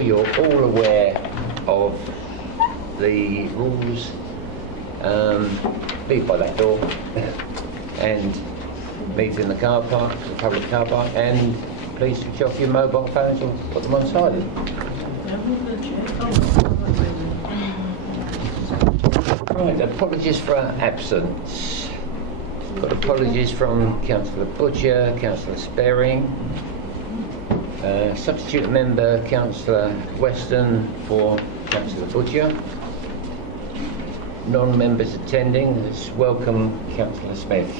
You're all aware of the rules. Leave by that door and meet in the car park, the public car park, and please switch off your mobile phones or put them on silent. Right, apologies for our absence. Got apologies from Councillor Butcher, Councillor Sperring, substitute member Councillor Weston for Councillor Butcher. Non-members attending, let's welcome Councillor Smith.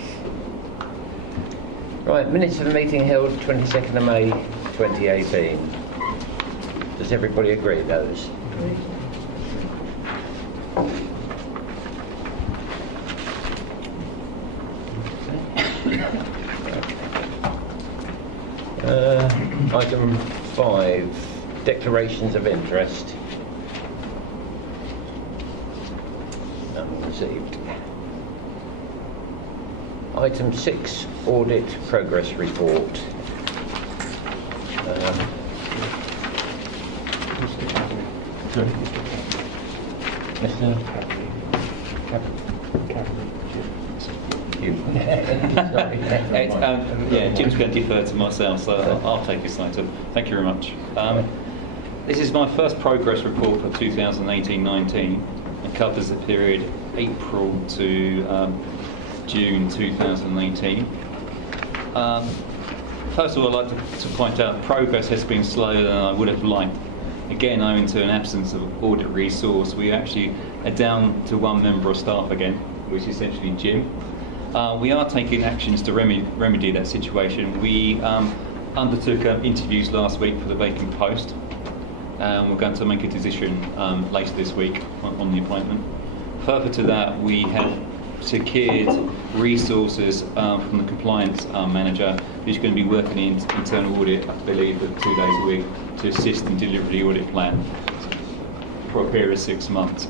Right, minutes of the meeting held 22nd of May 2018. Does everybody agree with those? Item 5, declarations of interest. None received. Item 6, audit progress report. Mr. Jim's going to defer to myself, so I'll take this item. Thank you very much. This is my first progress report for 2018-19 and covers the period April to June 2018. First of all, I'd like to point out progress has been slower than I would have liked. Again, owing to an absence of audit resource, we actually are down to one member of staff again, which is essentially Jim. We are taking actions to remedy that situation. We undertook interviews last week for the vacant post, and we're going to make a decision later this week on the appointment. Further to that, we have secured resources from the compliance manager, who's going to be working in internal audit, I believe, for 2 days a week to assist and deliver the audit plan for a period of 6 months.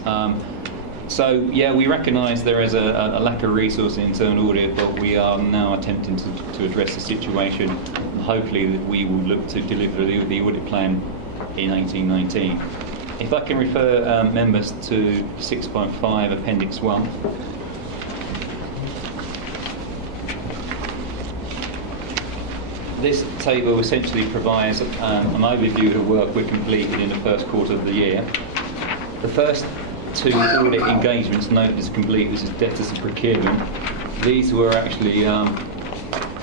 So yeah, we recognise there is a lack of resource in internal audit, but we are now attempting to address the situation, and hopefully that we will look to deliver the audit plan in 18-19. If I can refer members to 6.5 Appendix 1. This table essentially provides an overview of the work we completed in the first quarter of the year. The first 2 audit engagements noted as complete. This is debtors and procurement. These were actually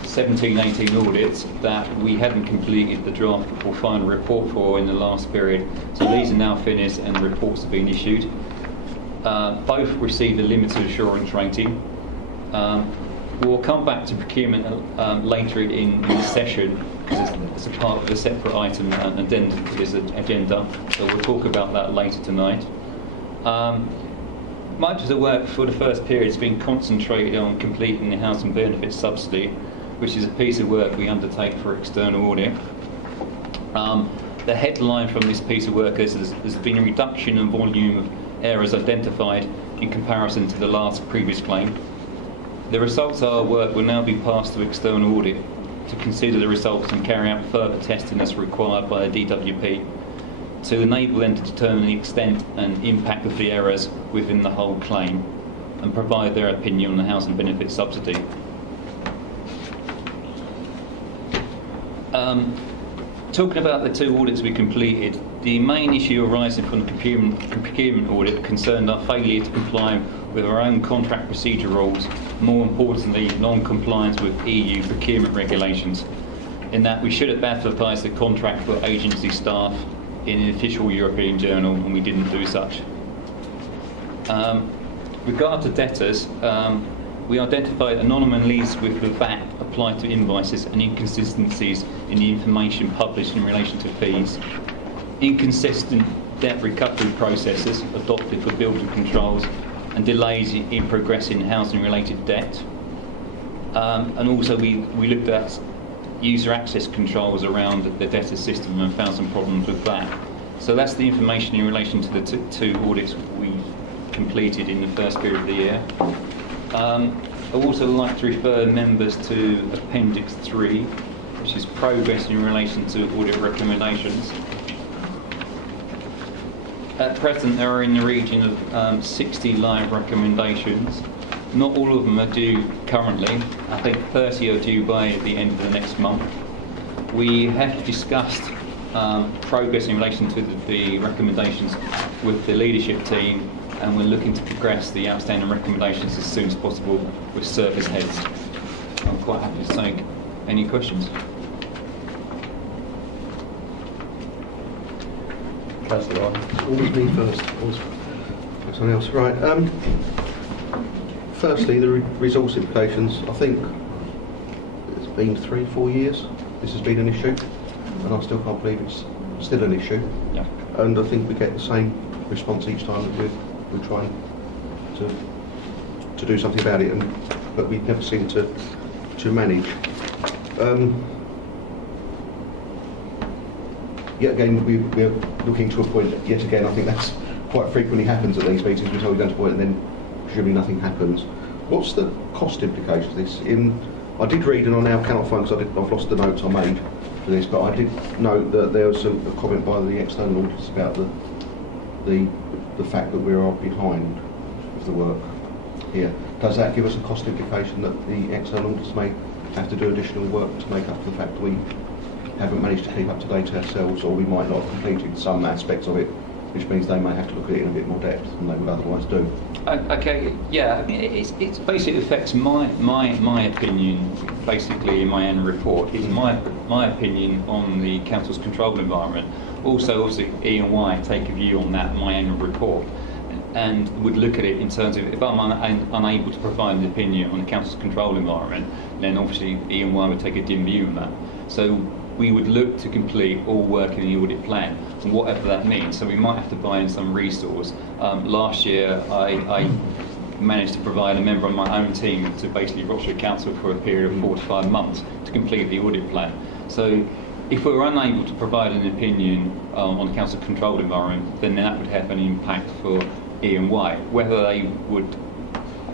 17-18 audits that we hadn't completed the draft or final report for in the last period. So these are now finished and the reports have been issued. Both received a limited assurance rating. We'll come back to procurement later in the session, because it's a part of a separate item and addendum to this agenda. So we'll talk about that later tonight. Much of the work for the first period has been concentrated on completing the housing benefits subsidy, which is a piece of work we undertake for external audit. The headline from this piece of work is there's been a reduction in volume of errors identified in comparison to the previous claim. The results of our work will now be passed to external audit to consider the results and carry out further testing as required by the DWP, to enable them to determine the extent and impact of the errors within the whole claim and provide their opinion on the housing benefit subsidy. Talking about the 2 audits we completed, the main issue arising from the procurement audit concerned our failure to comply with our own contract procedure rules, more importantly non-compliance with EU procurement regulations, in that we should have advertised the contract for agency staff in an official European journal, and we didn't do such. Regard to debtors, we identified anomalies with the VAT applied to invoices and inconsistencies in the information published in relation to fees, inconsistent debt recovery processes adopted for building controls, and delays in progressing housing-related debt. And also we looked at user access controls around the debtor system and found some problems with that. So that's the information in relation to the 2 audits we completed in the first period of the year. I'd also like to refer members to Appendix 3, which is progress in relation to audit recommendations. At present, there are in the region of 60 live recommendations. Not all of them are due currently. I think 30 are due by the end of the next month. We have discussed progress in relation to the recommendations with the leadership team, and we're looking to progress the outstanding recommendations as soon as possible with service heads. I'm quite happy to take any questions. Councillor on. Always me first. Always someone else. Right. Firstly, the resource implications. I think it's been 3-4 years this has been an issue, and I still can't believe it's still an issue. Yeah. And I think we get the same response each time that we're trying to do something about it, but we never seem to manage. Yet again, we're looking to a point. Yet again, I think that's quite frequently happens at these meetings. We're told we're going to a point, and then presumably nothing happens. What's the cost implication of this? I did read, and I now cannot find because I've lost the notes I made for this, but I did note that there was a comment by the external auditors about the fact that we are behind with the work here. Does that give us a cost implication that the external auditors may have to do additional work to make up for the fact that we haven't managed to keep up to date ourselves, or we might not have completed some aspects of it, which means they may have to look at it in a bit more depth than they would otherwise do? Okay, yeah, I mean, it basically affects my opinion, basically in my annual report. It's my opinion on the council's control environment. Also, obviously, E&Y take a view on that in my annual report, and would look at it in terms of, if I'm unable to provide an opinion on the council's control environment, then obviously E&Y would take a dim view on that. So we would look to complete all work in the audit plan, and whatever that means. So we might have to buy in some resource. Last year, I managed to provide a member of my own team to basically Rochester Council for a period of 4 to 5 months to complete the audit plan. So if we were unable to provide an opinion on the council controlled environment, then that would have an impact for E&Y. Whether they would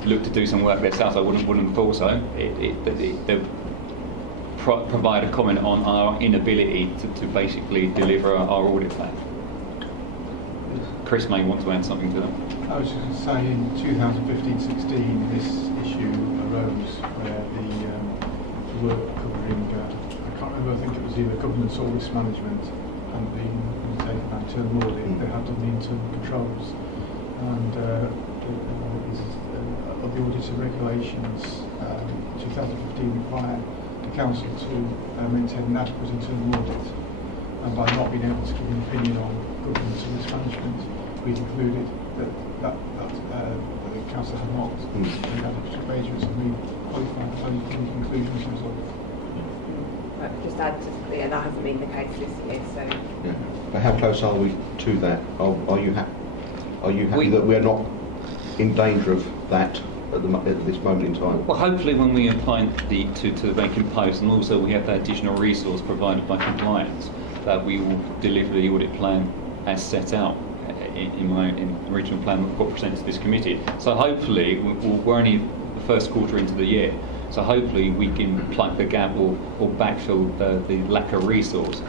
look to do some work themselves, I wouldn't have thought so. They provide a comment on our inability to basically deliver our audit plan. Chris may want to add something to that. I was just going to say, in 2015-16, this issue arose where the work covering, I can't remember, I think it was either governance or risk management, and being undertaken by internal audit. They had done the internal controls, and of the auditor regulations, 2015 required the council to maintain an adequate internal audit, and by not being able to give an opinion on governance and risk management, we concluded that the council had not made adequate measures, and we qualified any conclusions as a result. Right, just add to that hasn't been the case this year, so. Yeah. But how close are we to that? Are you happy that we're not in danger of that at this moment in time? Well, hopefully when we apply to the vacant post, and also we have that additional resource provided by compliance, that we will deliver the audit plan as set out in the original plan that got presented to this committee. So hopefully, we're only the first quarter into the year, so hopefully we can plug the gap or backfill the lack of resource.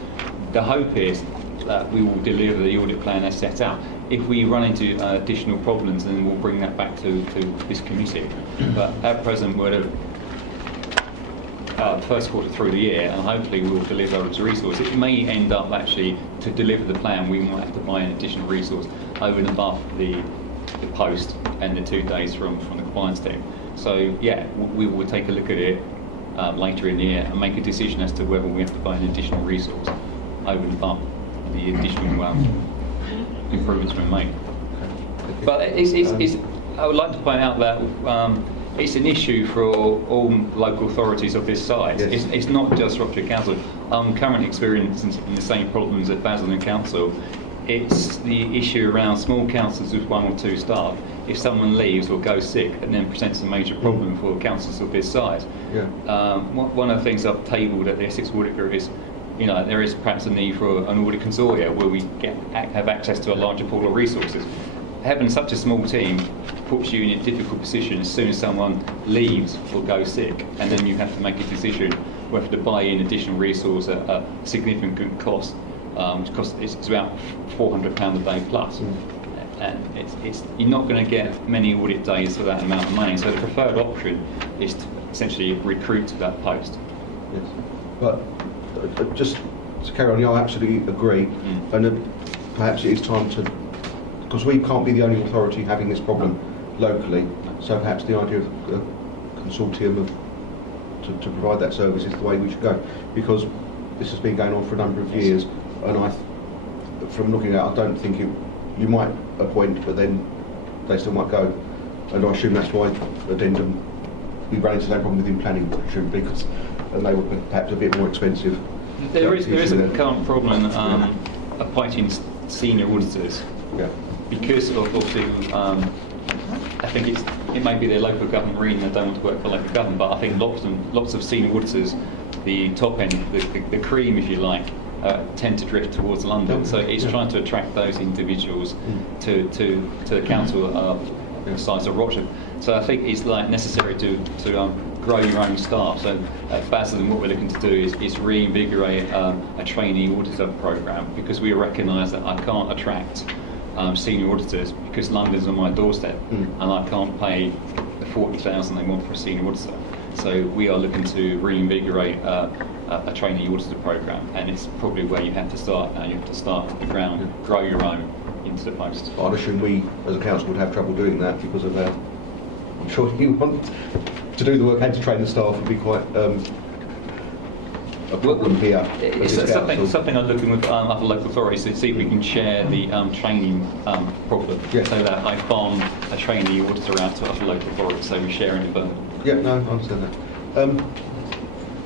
The hope is that we will deliver the audit plan as set out. If we run into additional problems, then we'll bring that back to this committee. But at present, we're the first quarter through the year, and hopefully we'll deliver as a resource. It may end up actually, to deliver the plan, we might have to buy an additional resource over and above the post and the 2 days from the compliance team. So yeah, we will take a look at it later in the year and make a decision as to whether we have to buy an additional resource over and above the additional improvements we've made. But I would like to point out that it's an issue for all local authorities of this size. Yes. It's not just Rochester Council. I'm currently experiencing the same problems at Basildon Council. It's the issue around small councils with 1 or 2 staff. If someone leaves or goes sick, and then presents a major problem for councils of this size. Yeah. One of the things I've tabled at the Essex Audit Group is, there is perhaps a need for an audit consortia where we have access to a larger pool of resources. Having such a small team puts you in a difficult position as soon as someone leaves or goes sick, and then you have to make a decision whether to buy in additional resource at a significant cost because it's about £400 a day plus. And it's you're not going to get many audit days for that amount of money. So the preferred option is to essentially recruit to that post. Yes. But just to carry on, yeah, I absolutely agree. And perhaps it is time to, because we can't be the only authority having this problem locally. So perhaps the idea of a consortium to provide that service is the way we should go, because this has been going on for a number of years, and from looking at it, I don't think you might appoint, but then they still might go, and I assume that's why addendum, we ran into that problem within planning, because and they were perhaps a bit more expensive. There is a current problem appointing senior auditors, because of obviously I think it may be their local government reason they don't want to work for local government, but I think lots of senior auditors, the top end, the cream if you like, tend to drift towards London. So it's trying to attract those individuals to the council the size of Rochester. So I think it's like necessary to grow your own staff. So at Basildon, what we're looking to do is reinvigorate a trainee auditor programme, because we recognise that I can't attract senior auditors because London's on my doorstep and I can't pay the $40,000 they want for a senior auditor. So we are looking to reinvigorate a trainee auditor programme, and it's probably where you have to start now. You have to start at the ground, grow your own into the post. I'd assume we as a council would have trouble doing that because of our, I'm sure you want to do the work and to train the staff would be quite a problem here. It's something I'm looking with other local authorities to see if we can share the training problem, so that I farm a trainee auditor out to other local authorities, so we share in the burden. Yeah, no, I understand that.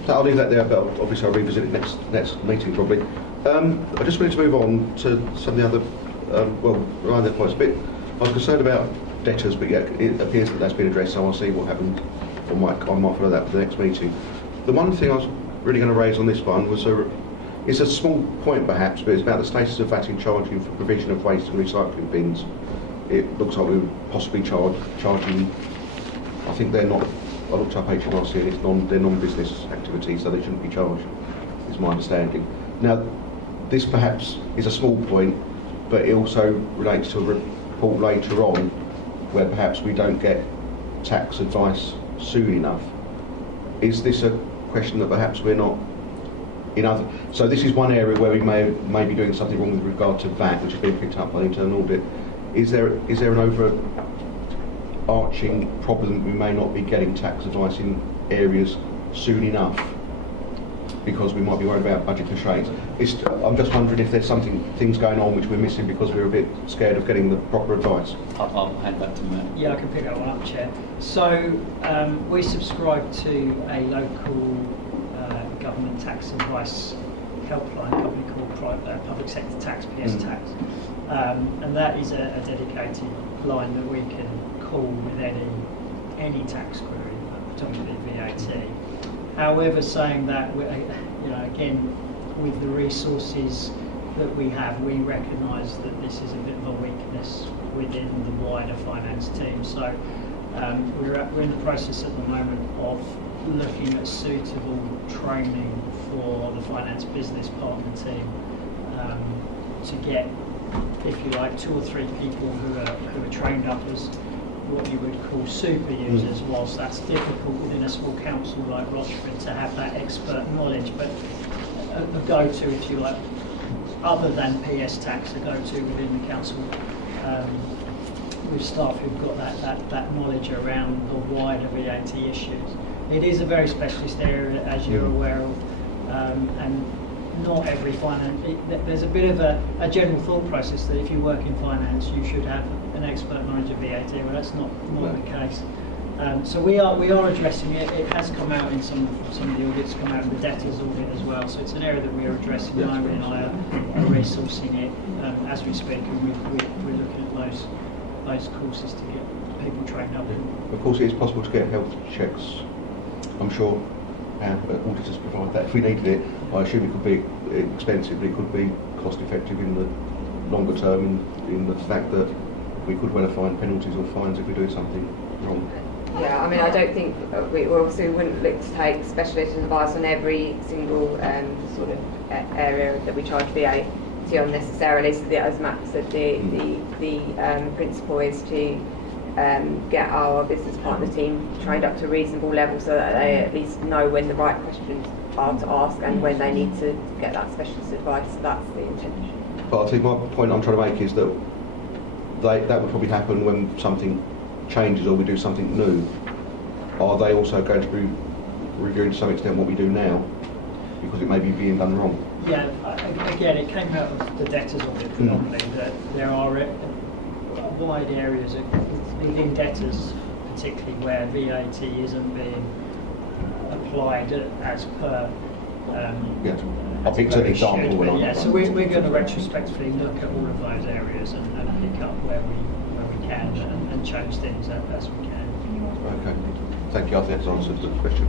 So I'll leave that there, but obviously I'll revisit it next meeting probably. I just wanted to move on to some of the other, around that points a bit. I was concerned about debtors, but yeah, it appears that that's been addressed, so I'll see what happened. I might follow that for the next meeting. The one thing I was really going to raise on this one was it's a small point perhaps, but it's about the status of VAT in charging for provision of waste and recycling bins. It looks like we would possibly charging. I think they're not. I looked up HMRC and they're non-business activities, so they shouldn't be charged, is my understanding. Now, this perhaps is a small point, but it also relates to a report later on where perhaps we don't get tax advice soon enough. Is this a question that perhaps we're not in other... So this is one area where we may be doing something wrong with regard to VAT, which has been picked up by the internal audit. Is there an overarching problem that we may not be getting tax advice in areas soon enough because we might be worried about budget constraints? I'm just wondering if there's things going on which we're missing because we're a bit scared of getting the proper advice. I'll hand that to Matt. Yeah, I can pick that one up, Chair. So we subscribe to a local government tax advice helpline company called Public Sector Tax, PS Tax, and that is a dedicated line that we can call with any tax query, predominantly VAT. However, saying that, again, with the resources that we have, we recognise that this is a bit of a weakness within the wider finance team. So we're in the process at the moment of looking at suitable training for the finance business partner team to get, if you like, 2 or 3 people who are trained up as what you would call super users, whilst that's difficult within a small council like Rochford to have that expert knowledge, but a go-to, if you like, other than PS Tax, a go-to within the council with staff who've got that knowledge around the wider VAT issues. It is a very specialist area, as you're aware of, and not every finance, there's a bit of a general thought process that if you work in finance you should have an expert knowledge of VAT. Well, that's not the case. So we are addressing it. It has come out in some of the audits, come out in the debtors audit as well. So it's an area that we are addressing at the moment, and I are resourcing it as we speak, and we're looking at those courses to get people trained up in. Of course, it is possible to get health checks. I'm sure our auditors provide that if we needed it. I assume it could be expensive, but it could be cost effective in the longer term in the fact that we could well find penalties or fines if we do something wrong. Yeah, I mean, I don't think we obviously wouldn't look to take specialist advice on every single sort of area that we charge VAT on necessarily. So as Matt said, the principle is to get our business partner team trained up to a reasonable level so that they at least know when the right questions are to ask and when they need to get that specialist advice. So that's the intention. But I think my point I'm trying to make is that that would probably happen when something changes or we do something new. Are they also going to be reviewing to some extent what we do now because it may be being done wrong? Yeah, again, it came out of the debtors audit predominantly that there are wide areas within debtors, particularly where VAT isn't being applied as per. I picked an example when yeah, so we're going to retrospectively look at all of those areas and pick up where we can and change things as we can. Okay, thank you. I think that's answered the question.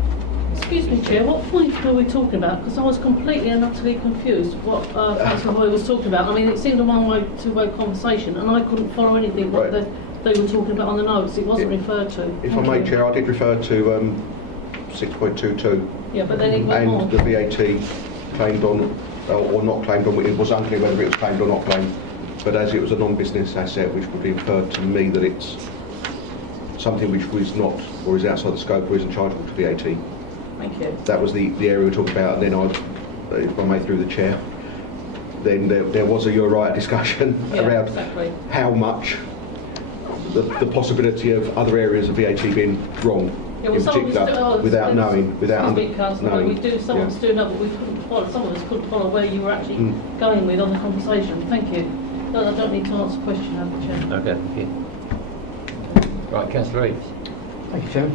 Excuse me, Chair, what point were we talking about? Because I was completely and utterly confused what Councillor Hoy was talking about. I mean, it seemed a one-way, two-way conversation, and I couldn't follow anything what they were talking about on the notes. It wasn't referred to. If I may, Chair, I did refer to 6.22. Yeah, but then it went on. And the VAT claimed on, or not claimed on, it was unclear whether it was claimed or not claimed, but as it was a non-business asset, which would be inferred to me that it's something which was not, or is outside the scope, or isn't chargeable to VAT. Thank you. That was the area we were talking about, and then if I may through the chair, then there was a you're right discussion around how much the possibility of other areas of VAT being wrong, in particular, without knowing, Someone's doing that, but we couldn't follow. Some of us couldn't follow where you were actually going with on the conversation. Thank you. No, I don't need to answer a question, have the Chair. Okay, thank you. Right, Councillor Reeves. Thank you, Chair.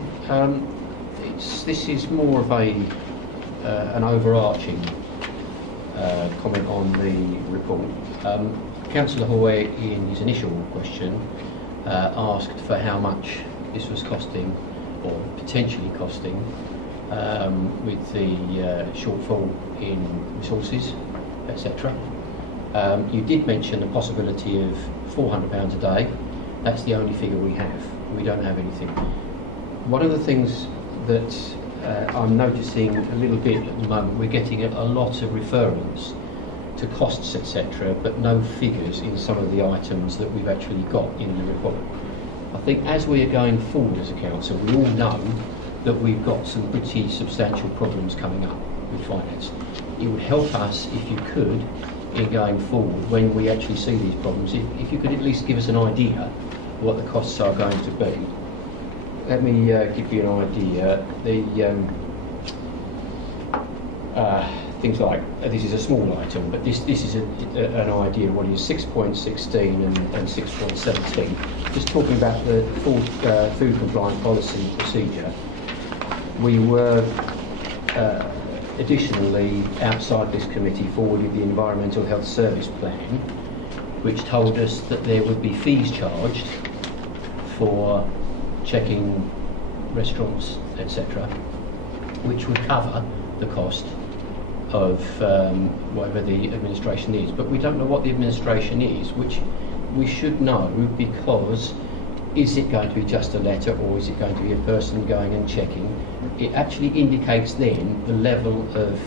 This is more of an overarching comment on the report. Councillor Hoy, in his initial question, asked for how much this was costing, or potentially costing, with the shortfall in resources, etc. You did mention the possibility of £400 a day. That's the only figure we have. We don't have anything. One of the things that I'm noticing a little bit at the moment, we're getting a lot of referrals to costs, etc., but no figures in some of the items that we've actually got in the report. I think as we are going forward as a council, we all know that we've got some pretty substantial problems coming up with finance. It would help us if you could, in going forward, when we actually see these problems, if you could at least give us an idea of what the costs are going to be. Let me give you an idea. Things like, this is a small item, but this is an idea of what is 6.16 and 6.17. Just talking about the full food compliant policy procedure. We were additionally, outside this committee, forwarded the Environmental Health Service Plan, which told us that there would be fees charged for checking restaurants, etc., which would cover the cost of whatever the administration is. But we don't know what the administration is, which we should know, because is it going to be just a letter or is it going to be a person going and checking? It actually indicates then the level of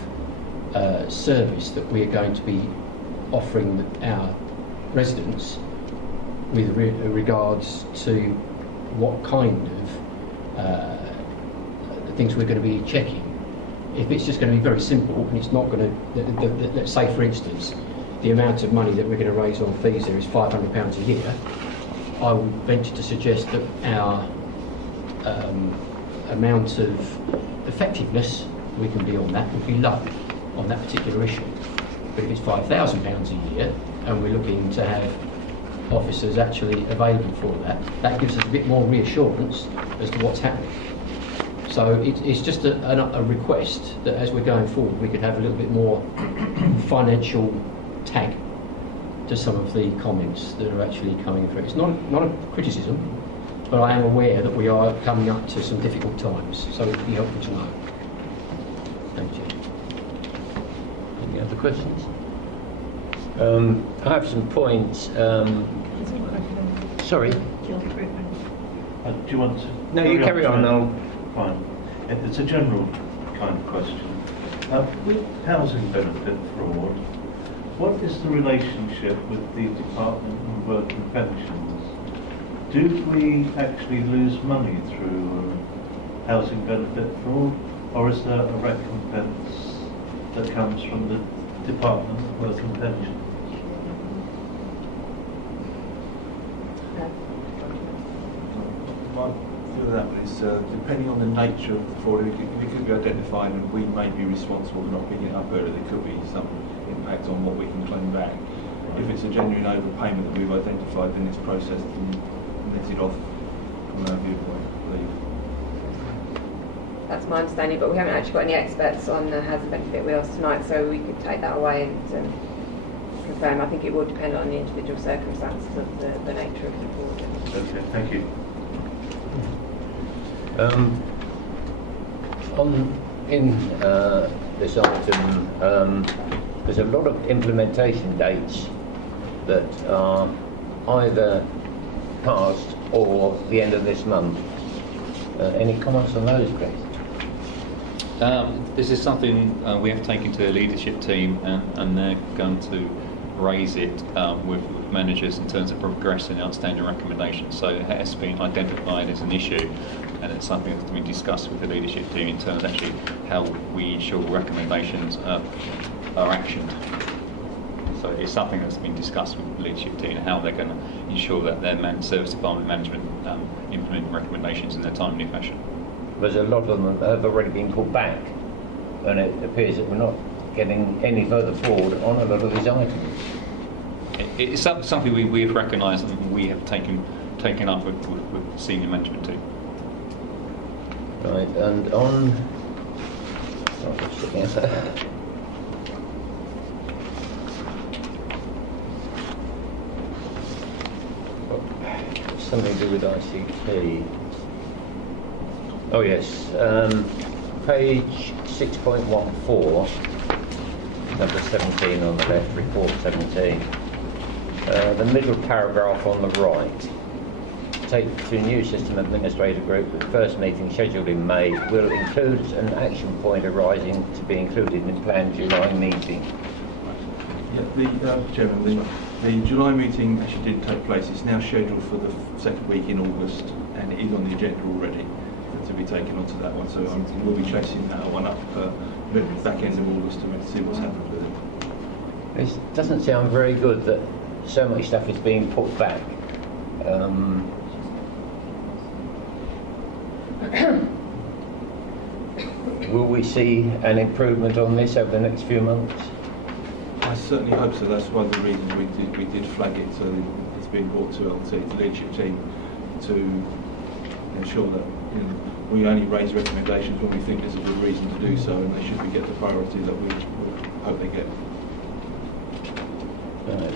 service that we are going to be offering our residents with regards to what kind of things we're going to be checking. If it's just going to be very simple and it's not going to, let's say for instance, the amount of money that we're going to raise on fees there is £500 a year, I would venture to suggest that our amount of effectiveness we can be on that would be low on that particular issue. But if it's £5,000 a year and we're looking to have officers actually available for that, that gives us a bit more reassurance as to what's happening. So it's just a request that as we're going forward we could have a little bit more financial tag to some of the comments that are actually coming through. It's not a criticism, but I am aware that we are coming up to some difficult times, so it would be helpful to know. Thank you. Any other questions? I have some points. Sorry? Do you want to? No, you carry on. Fine. It's a general kind of question. With housing benefit fraud, what is the relationship with the Department of Work and Pensions? Do we actually lose money through housing benefit fraud, or is there a recompense that comes from the Department of Work and Pensions? My view of that one is depending on the nature of the fraud, it could be identified and we may be responsible for not picking it up earlier. There could be some impact on what we can claim back. If it's a genuine overpayment that we've identified, then it's processed and netted off from our viewpoint, I believe. That's my understanding, but we haven't actually got any experts on the housing benefit wheels tonight, so we could take that away and confirm. I think it will depend on the individual circumstances of the nature of the fraud. Okay, thank you. In this item, there's a lot of implementation dates that are either past or the end of this month. Any comments on those, please? This is something we have taken to the leadership team, and they're going to raise it with managers in terms of progressing outstanding recommendations. So it has been identified as an issue, and it's something that's been discussed with the leadership team in terms of actually how we ensure recommendations are actioned. So it's something that's been discussed with the leadership team, how they're going to ensure that their service department management implement recommendations in a timely fashion. There's a lot of them that have already been put back, and it appears that we're not getting any further forward on a lot of these items. It's something we have recognised and we have taken up with the senior management team. Right, and on... Oh, just looking at that. Something to do with ICT. Oh yes, page 6.14, number 17 on the left, report 17. The middle paragraph on the right. Take to new system administrator group with first meeting scheduled in May will include an action point arising to be included in planned July meeting. Yeah, Chairman, the July meeting actually did take place. It's now scheduled for the second week in August, and it is on the agenda already to be taken onto that one. So we'll be chasing that one up back end of August to see what's happened with it. It doesn't sound very good that so much stuff is being put back. Will we see an improvement on this over the next few months? I certainly hope so. That's one of the reasons we did flag it, so it's been brought to the leadership team to ensure that we only raise recommendations when we think there's a good reason to do so, and they should get the priority that we hope they get. Right.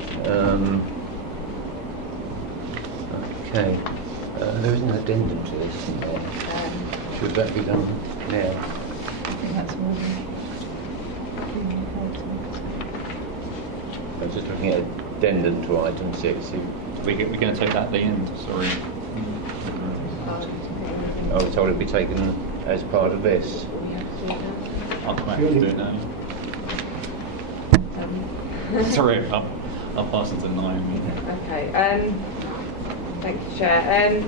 Okay. There is an addendum to this, isn't there? Should that be done now? That's more. I was just looking at addendum to item 6. We're going to take that at the end, sorry. I was told it would be taken as part of this. I'm quite happy to do it now. Sorry, I'll pass it to Naomi. Okay. Thank you, Chair.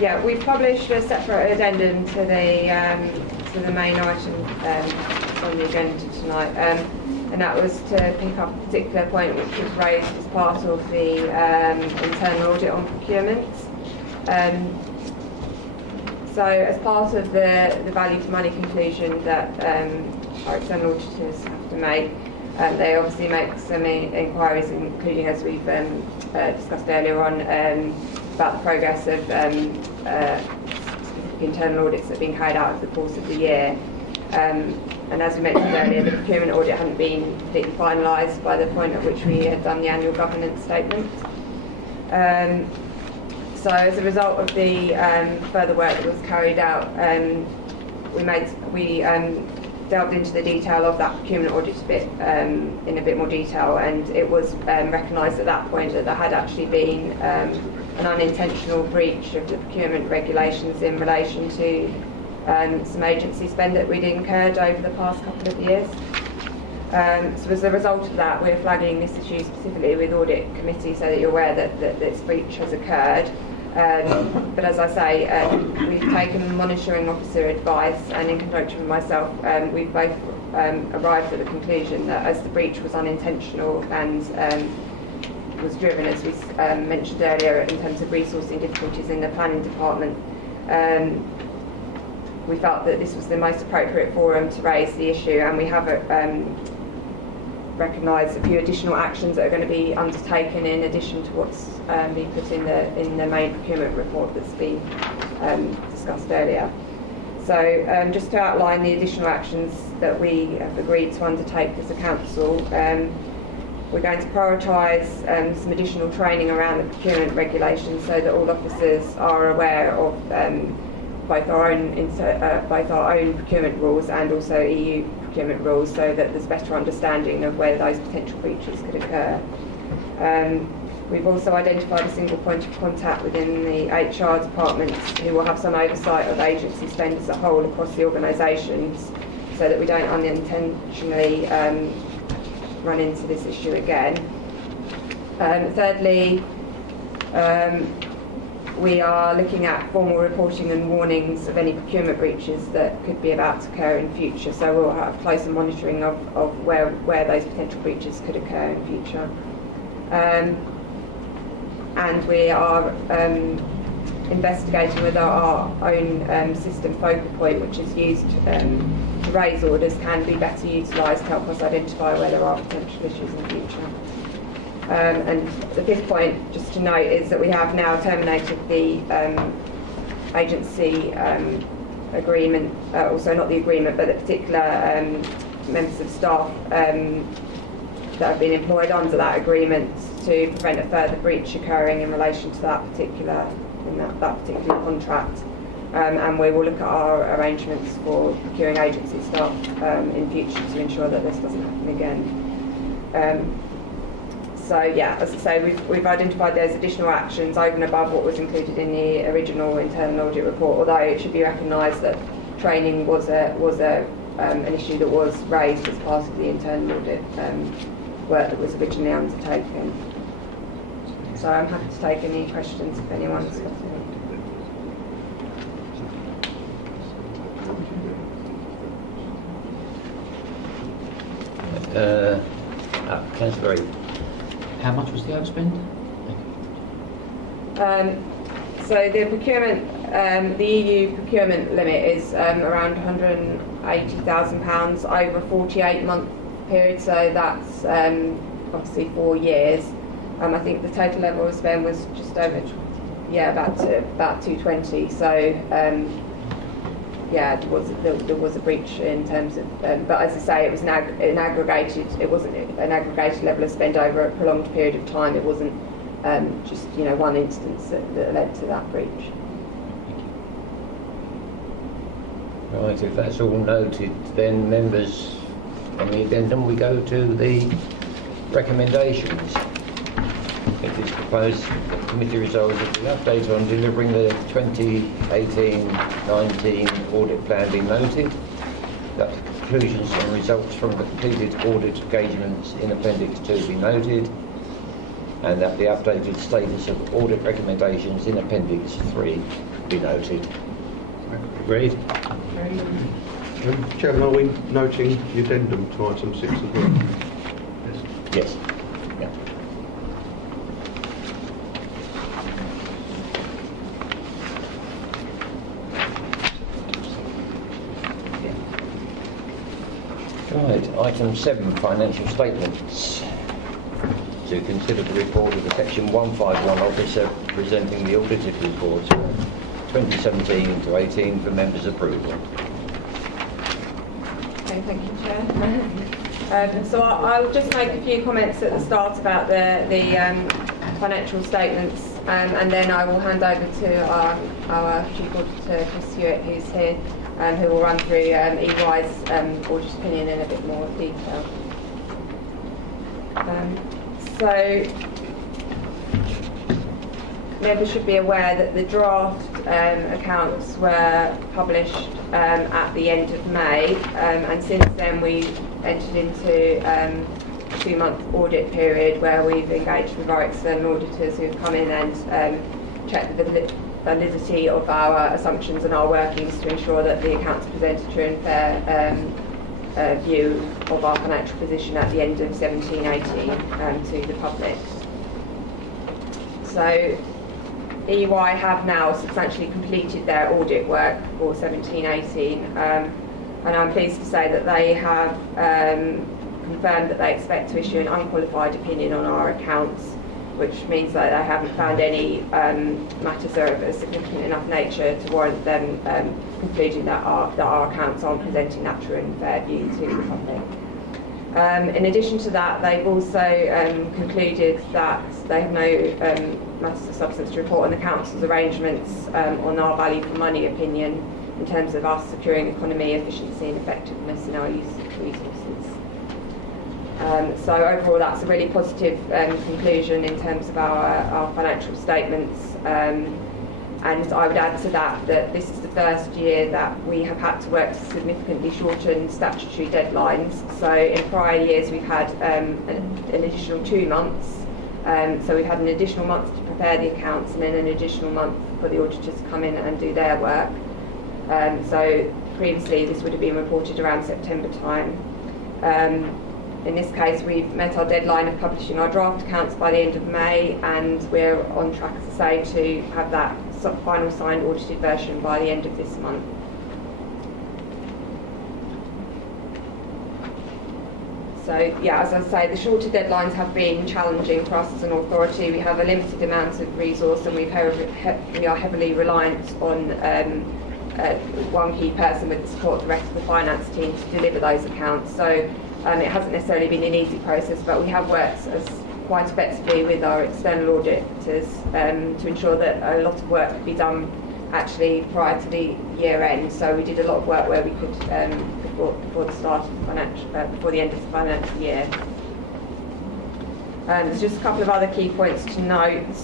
Yeah, we've published a separate addendum to the main item on the agenda tonight, and that was to pick up a particular point which was raised as part of the internal audit on procurements. So, as part of the value for money conclusion that our external auditors have to make, they obviously make some inquiries, including, as we've discussed earlier on, about the progress of internal audits that have been carried out over the course of the year. And as we mentioned earlier, the procurement audit hadn't been completely finalised by the point at which we had done the annual governance statement. So as a result of the further work that was carried out, we delved into the detail of that procurement audit in a bit more detail, and it was recognised at that point that there had actually been an unintentional breach of the procurement regulations in relation to some agency spend that we'd incurred over the past couple of years. So as a result of that, we're flagging this issue specifically with Audit Committee so that you're aware that this breach has occurred. But as I say, we've taken monitoring officer advice, and in conjunction with myself, we've both arrived at the conclusion that as the breach was unintentional and was driven, as we mentioned earlier, in terms of resourcing difficulties in the planning department, we felt that this was the most appropriate forum to raise the issue, and we have recognised a few additional actions that are going to be undertaken in addition to what's been put in the main procurement report that's been discussed earlier. So just to outline the additional actions that we have agreed to undertake as a council, we're going to prioritise some additional training around the procurement regulations so that all officers are aware of both our own procurement rules and also EU procurement rules, so that there's better understanding of where those potential breaches could occur. We've also identified a single point of contact within the HR departments who will have some oversight of agency spend as a whole across the organisations, so that we don't unintentionally run into this issue again. Thirdly, we are looking at formal reporting and warnings of any procurement breaches that could be about to occur in future. So we'll have closer monitoring of where those potential breaches could occur in future. And we are investigating whether our own system focal point, which is used to raise orders, can be better utilised to help us identify where there are potential issues in the future. And the fifth point, just to note, is that we have now terminated the agency agreement, also not the agreement, but the particular members of staff that have been employed under that agreement to prevent a further breach occurring in relation to that particular contract. And we will look at our arrangements for procuring agency staff in future to ensure that this doesn't happen again. So yeah, as I say, we've identified those additional actions over and above what was included in the original internal audit report, although it should be recognised that training was an issue that was raised as part of the internal audit work that was originally undertaken. So I'm happy to take any questions if anyone's got any. Councillor Reid. How much was the overspend? So the procurement, the EU procurement limit is around £180,000 over a 48-month period. So that's obviously 4 years. I think the total level of spend was just over, about 220. So yeah, there was a breach in terms of, but as I say, it was an aggregated. It wasn't an aggregated level of spend over a prolonged period of time. It wasn't just one instance that led to that breach. Right, if that's all noted, then members, on the addendum we go to the recommendations. It is proposed that the committee resolves that the update on delivering the 2018-19 audit plan be noted, that the conclusions and results from the completed audit engagements in Appendix 2 be noted, and that the updated status of audit recommendations in Appendix 3 be noted. Agreed? Chairman, are we noting the addendum to item 6 as well? Yes. Yeah. Right, item 7, financial statements. To consider the report of the Section 151 officer presenting the audited reports for 2017 to 18 for members' approval. Okay, thank you, Chair. So I'll just make a few comments at the start about the financial statements, and then I will hand over to our Chief Auditor, Chris Hewitt, who's here who will run through EY's audit opinion in a bit more detail. So members should be aware that the draft accounts were published at the end of May, and since then we entered into a 2-month audit period where we've engaged with our external auditors who've come in and checked the validity of our assumptions and our workings to ensure that the accounts present a true and fair view of our financial position at the end of 17/18 to the public. So EY have now substantially completed their audit work for 17/18, and I'm pleased to say that they have confirmed that they expect to issue an unqualified opinion on our accounts, which means that they haven't found any matters that are of a significant enough nature to warrant them concluding that our accounts aren't presenting that true and fair view to the public. In addition to that, they've also concluded that they have no matters of substance to report on the Council's arrangements on our value for money opinion in terms of us securing economy, efficiency and effectiveness in our use of resources. So overall that's a really positive conclusion in terms of our financial statements, and I would add to that this is the first year that we have had to work to significantly shorten statutory deadlines. So in prior years we've had an additional 2 months, so we've had an additional month to prepare the accounts and then an additional month for the auditors to come in and do their work. So previously this would have been reported around September time. In this case, we've met our deadline of publishing our draft accounts by the end of May, and we're on track, as I say, to have that final signed audited version by the end of this month. So, yeah, as I say, the shorter deadlines have been challenging for us as an authority. We have a limited amount of resource, and we are heavily reliant on one key person with the support of the rest of the finance team to deliver those accounts. So it hasn't necessarily been an easy process, but we have worked quite effectively with our external auditors to ensure that a lot of work could be done actually prior to the year end. So we did a lot of work where we could before the end of the financial year. There's just a couple of other key points to note.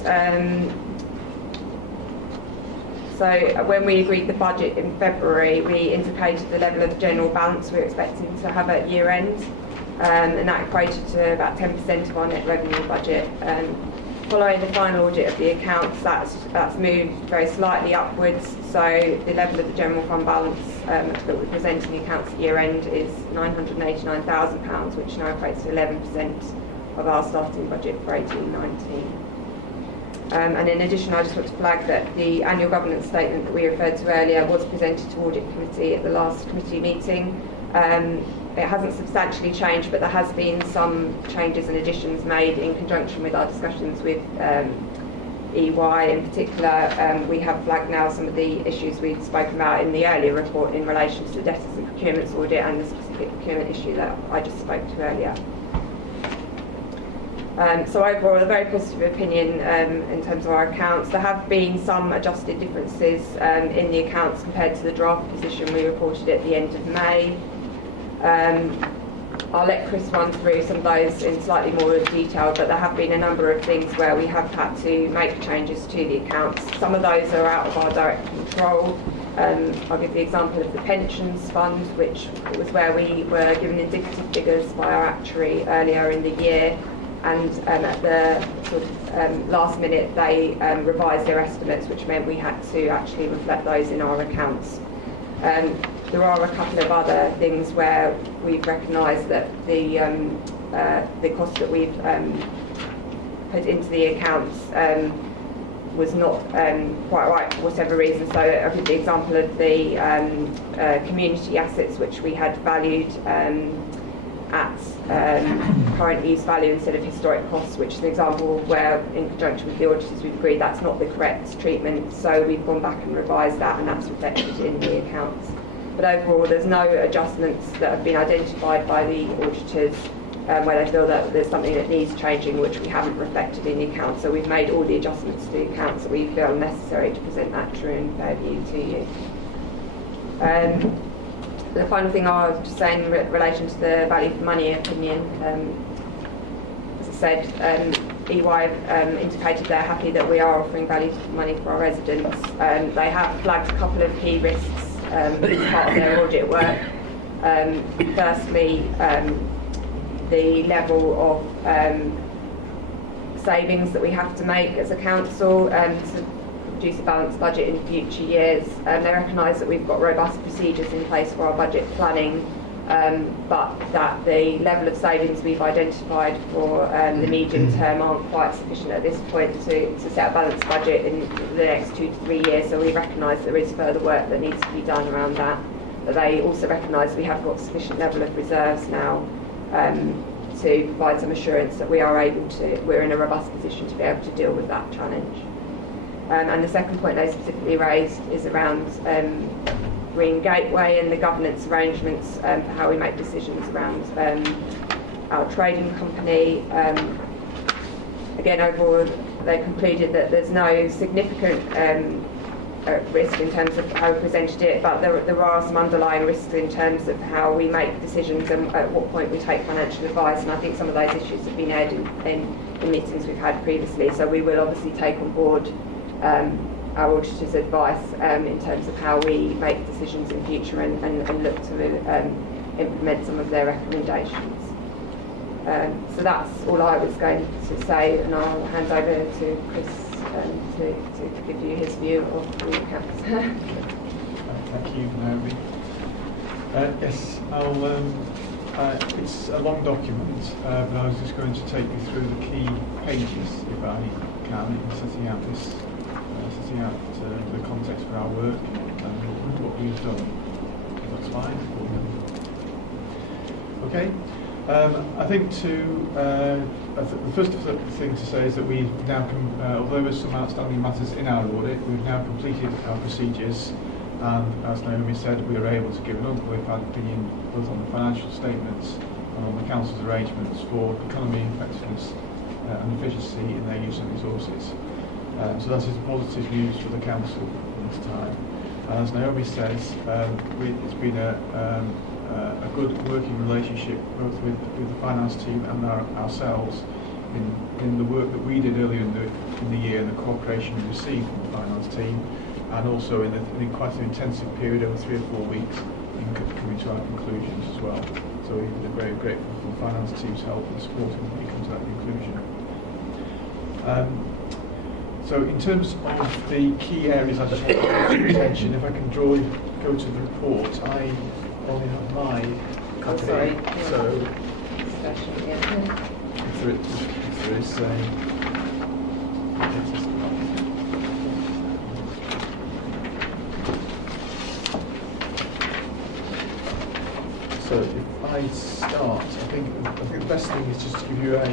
So when we agreed the budget in February, we indicated the level of general balance we were expecting to have at year end, and that equated to about 10% of our net revenue budget. Following the final audit of the accounts, that's moved very slightly upwards. So the level of the general fund balance that we present in the accounts at year end is £989,000, which now equates to 11% of our starting budget for 18/19. And in addition, I just want to flag that the annual governance statement that we referred to earlier was presented to Audit Committee at the last committee meeting. It hasn't substantially changed, but there has been some changes and additions made in conjunction with our discussions with EY. In particular, we have flagged now some of the issues we'd spoken about in the earlier report in relation to the debtors and procurements audit and the specific procurement issue that I just spoke to earlier. So overall, a very positive opinion in terms of our accounts. There have been some adjusted differences in the accounts compared to the draft position we reported at the end of May. I'll let Chris run through some of those in slightly more detail, but there have been a number of things where we have had to make changes to the accounts. Some of those are out of our direct control. I'll give the example of the pensions fund, which was where we were given indicative figures by our actuary earlier in the year, and at the sort of last minute they revised their estimates, which meant we had to actually reflect those in our accounts. There are a couple of other things where we've recognised that the cost that we've put into the accounts was not quite right for whatever reason. So I'll give the example of the community assets, which we had valued at current use value instead of historic costs, which is an example where, in conjunction with the auditors, we've agreed that's not the correct treatment. So we've gone back and revised that, and that's reflected in the accounts. But overall, there's no adjustments that have been identified by the auditors where they feel that there's something that needs changing, which we haven't reflected in the accounts. So we've made all the adjustments to the accounts that we feel necessary to present that true and fair view to you. The final thing I was just saying in relation to the value for money opinion, as I said, EY indicated they're happy that we are offering value for money for our residents. They have flagged a couple of key risks as part of their audit work. Firstly, the level of savings that we have to make as a council to produce a balanced budget in future years. They recognise that we've got robust procedures in place for our budget planning, but that the level of savings we've identified for the medium term aren't quite sufficient at this point to set a balanced budget in the next 2 to 3 years. So we recognise there is further work that needs to be done around that. But they also recognise we have got sufficient level of reserves now to provide some assurance that we're in a robust position to be able to deal with that challenge. And the second point they specifically raised is around Green Gateway and the governance arrangements for how we make decisions around our trading company. Again, overall, they concluded that there's no significant risk in terms of how we presented it, but there are some underlying risks in terms of how we make decisions and at what point we take financial advice, and I think some of those issues have been aired in meetings we've had previously, so we will obviously take on board our auditor's advice in terms of how we make decisions in future and look to implement some of their recommendations. So that's all I was going to say, and I'll hand over to Chris to give you his view of the accounts. Thank you, Naomi. Yes, it's a long document, but I was just going to take you through the key pages, if I can, in setting out the context for our work and what we've done. That's fine. Okay. I think the first thing to say is that we've now, although there's some outstanding matters in our audit, we've now completed our procedures, and as Naomi said, we are able to give an unqualified opinion both on the financial statements and on the council's arrangements for economy, effectiveness and efficiency in their use of resources. So that is positive news for the council this time. And as Naomi says, it's been a good working relationship both with the finance team and ourselves in the work that we did earlier in the year and the cooperation we received from the finance team, and also in quite an intensive period over 3 or 4 weeks in coming to our conclusions as well. So we've been very grateful for the finance team's help in supporting me come to that conclusion. So in terms of the key areas I just want to draw your attention, if I can go to the report, I only have my copy, so if there is so if I start, I think the best thing is just to give you a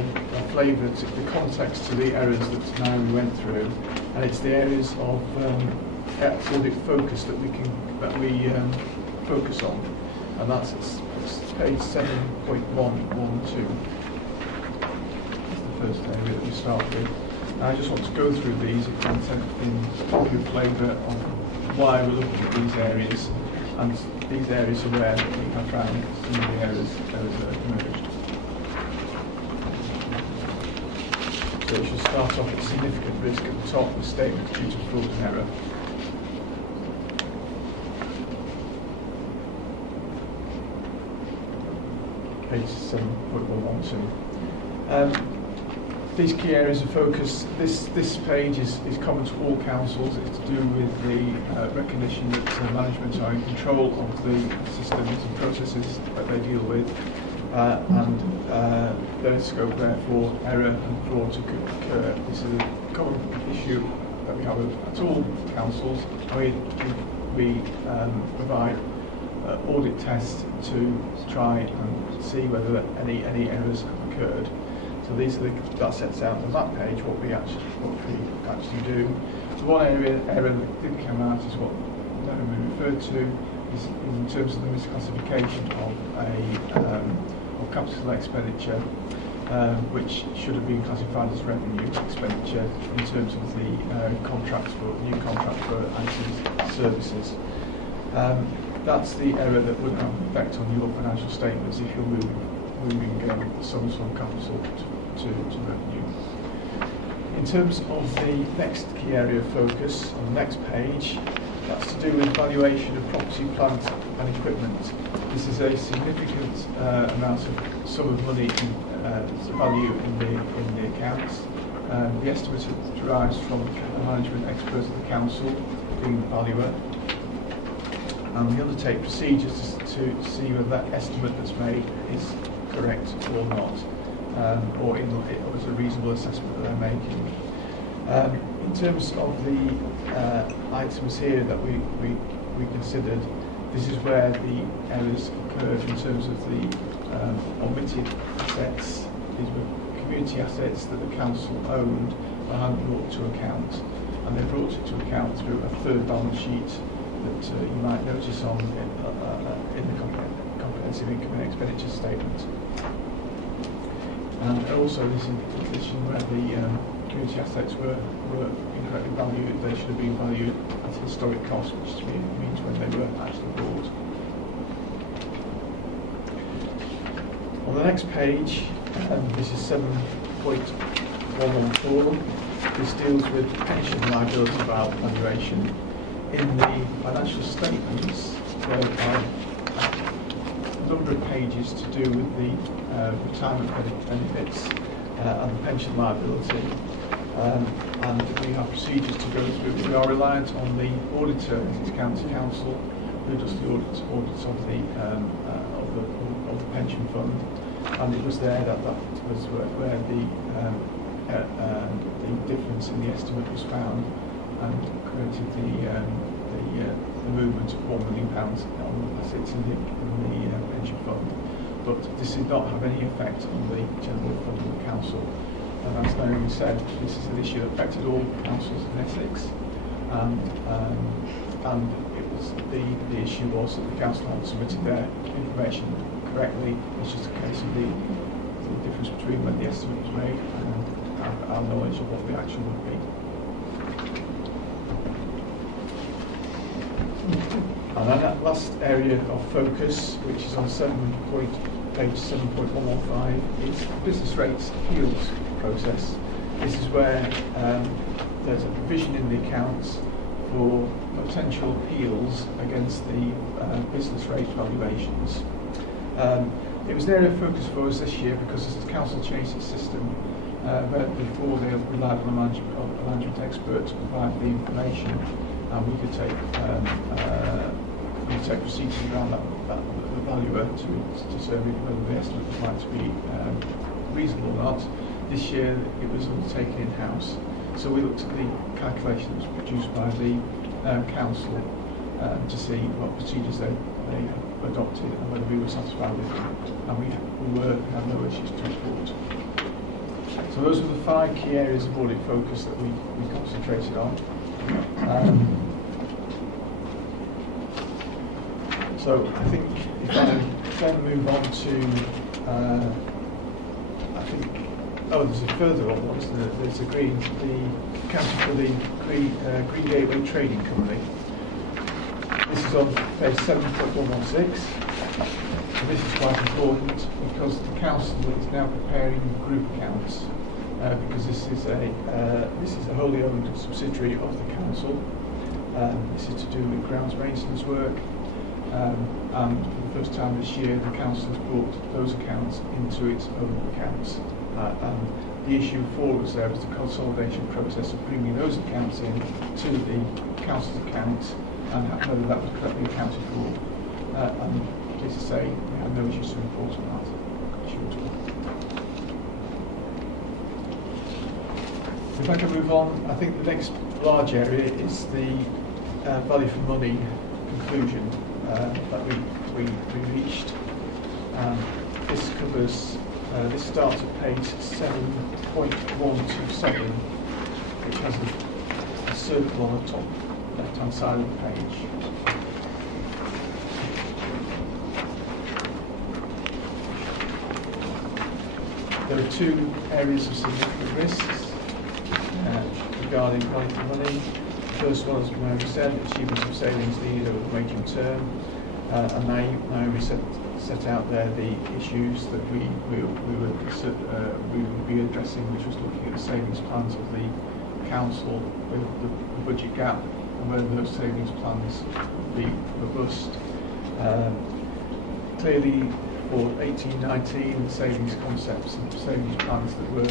flavour to the context to the areas that Naomi went through, and it's the areas of audit focus that we focus on, and that's page 7.112. That's the first area that we start with. And I just want to go through these in give you a flavour of why we're looking at these areas, and these areas are where we have found some of the areas that have emerged. So we should start off with significant risk at the top, the statement due to fraud and error. Page 7.112. These key areas of focus, this page is common to all councils. It's to do with the recognition that management are in control of the systems and processes that they deal with, and there is scope there for error and fraud to occur. This is a common issue that we have at all councils. We provide audit tests to try and see whether any errors have occurred. So that sets out on that page what we actually do. The one error that did come out is what Naomi referred to, is in terms of the misclassification of capital expenditure, which should have been classified as revenue expenditure in terms of the new contract for IT services. that's the error that would have an effect on your financial statements if you're moving sums from capital to revenue. In terms of the next key area of focus on the next page, that's to do with valuation of property, plant and equipment. This is a significant amount of sum of money value in the accounts. The estimate derives from the management experts of the council, being the valuer, and we undertake procedures to see whether that estimate that's made is correct or not, or is a reasonable assessment that they're making. In terms of the items here that we considered, this is where the errors occurred in terms of the omitted assets. These were community assets that the council owned but hadn't brought to account, and they brought it to account through a third balance sheet that you might notice in the comprehensive income and expenditure statement. And also this in position where the community assets were incorrectly valued. They should have been valued at historic cost, which means when they were actually bought. On the next page, this is 7.114. This deals with pension liability valuation. In the financial statements, there are a number of pages to do with the retirement benefits and the pension liability. And we have procedures to go through. We are reliant on the auditor, the county council, who does the audits of the pension fund. And it was there that was where the difference in the estimate was found, and created the movement of £1 million on assets in the pension fund. But this did not have any effect on the general fund of the council. And as Naomi said, this is an issue that affected all councils in Essex. And it was the issue was that the council hadn't submitted their information correctly. It's just a case of the difference between when the estimate was made and our knowledge of what the action would be. And then that last area of focus, which is on page 7.115, is business rates appeals process. This is where there's a provision in the accounts for potential appeals against the business rate valuations. It was an area of focus for us this year because as the council changed its system, where before they relied on a management expert to provide the information, and we could take procedures around the valuer to determine whether the estimate was likely to be reasonable or not. This year it was undertaken in-house, so we looked at the calculations produced by the council to see what procedures they adopted and whether we were satisfied with them, and we had no issues to report. So those are the 5 key areas of audit focus that we concentrated on. So I think if I then move on to, there's a further one, wasn't there? There's the accounting for the Green Gateway Trading Company. This is on page 7.116. And this is quite important because the council is now preparing group accounts because this is a wholly owned subsidiary of the council. This is to do with grounds maintenance work. And for the first time this year, the council has brought those accounts into its own accounts. And the issue for us there was the consolidation process of bringing those accounts in to the council's accounts and whether that was correctly accounted for. And pleased to say, we had no issues to report on that. If I can move on, I think the next large area is the value for money conclusion that we reached. This covers, this starts at page 7.127, which has a circle on the top left-hand side of the page. There are 2 areas of significant risks regarding value for money. The first one, as Mary said, achievement of savings needed over the medium term. and they set out there the issues that we would be addressing, which was looking at the savings plans of the council, the budget gap, and whether those savings plans would be robust. Clearly, for 18-19, the savings concepts and savings plans that were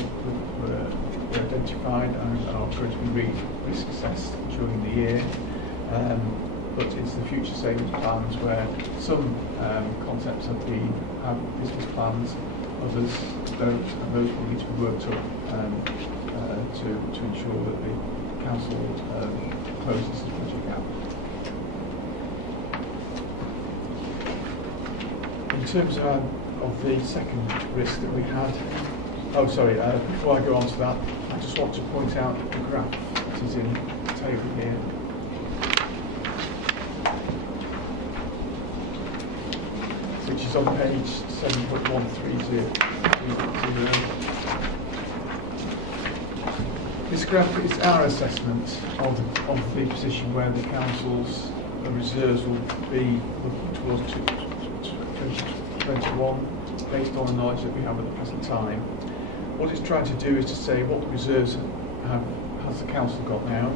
identified and are going to be risk assessed during the year. But it's the future savings plans where some concepts have business plans, others don't, and those will need to be worked up to ensure that the council closes the budget gap. In terms of the second risk that we had, before I go on to that, I just want to point out the graph that is in the table here. Which is on page 7.130. This graph is our assessment of the position where the council's reserves will be looking towards 2021, based on the knowledge that we have at the present time. What it's trying to do is to say what reserves has the council got now,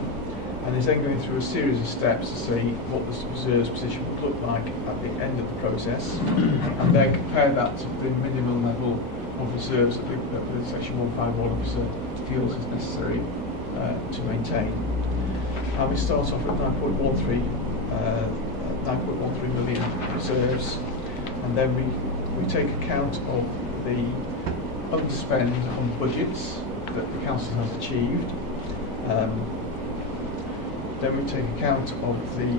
and is then going through a series of steps to see what the reserves position would look like at the end of the process, and then compare that to the minimum level of reserves that the Section 151 officer feels is necessary to maintain. And we start off with 9.13 million reserves, and then we take account of the underspend on budgets that the council has achieved. Then we take account of the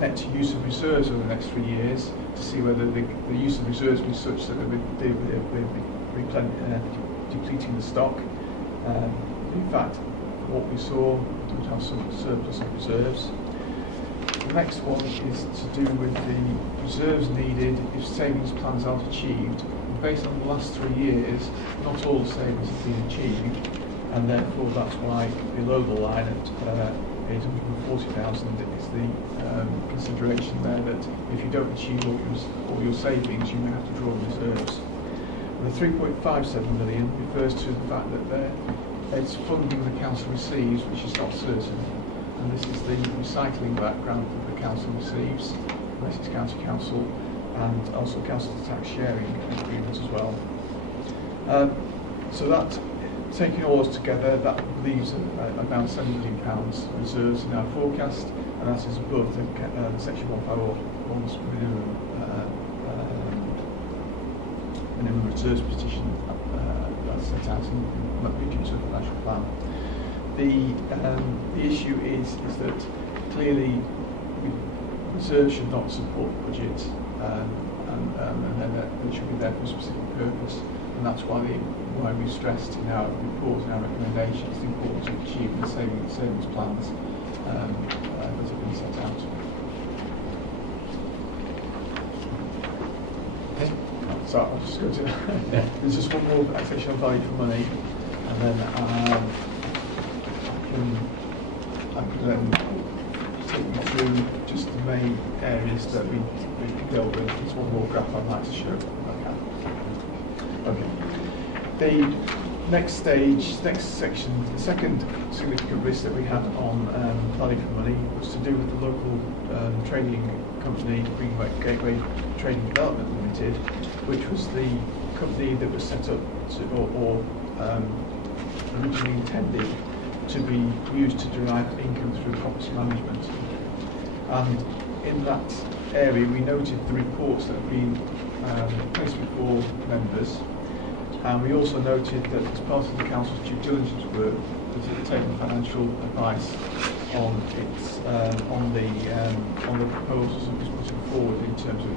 net use of reserves over the next 3 years to see whether the use of reserves be such that we're depleting the stock. In fact, what we saw, we would have some surplus of reserves. The next one is to do with the reserves needed if savings plans aren't achieved. And based on the last 3 years, not all savings have been achieved, and therefore that's why below the line at 840,000 is the consideration there that if you don't achieve all your savings, you may have to draw on reserves. And the 3.57 million refers to the fact that it's funding the council receives, which is not certain, and this is the recycling background that the council receives, Wessex County Council, and also council tax sharing agreements as well. So that, taking all those together, that leaves about £7 million reserves in our forecast, and that is above the Section 151's minimum reserves position that's set out in the Regional Financial Plan. The issue is that clearly reserves should not support the budget, and then they should be there for a specific purpose, and that's why we stressed in our report and our recommendations the importance of achieving the savings plans that have been set out. Okay. So I'll just go to there's just one more section on value for money, and then I can then take you through just the main areas that we dealt with. There's one more graph I'd like to show. Okay. The next section, the second significant risk that we had on value for money was to do with the local trading company, Gateway Trading Development Limited, which was the company that was set up or originally intended to be used to derive income through property management. And in that area, we noted the reports that have been placed before members. And we also noted that as part of the council's due diligence work, that it had taken financial advice on the proposals it was putting forward in terms of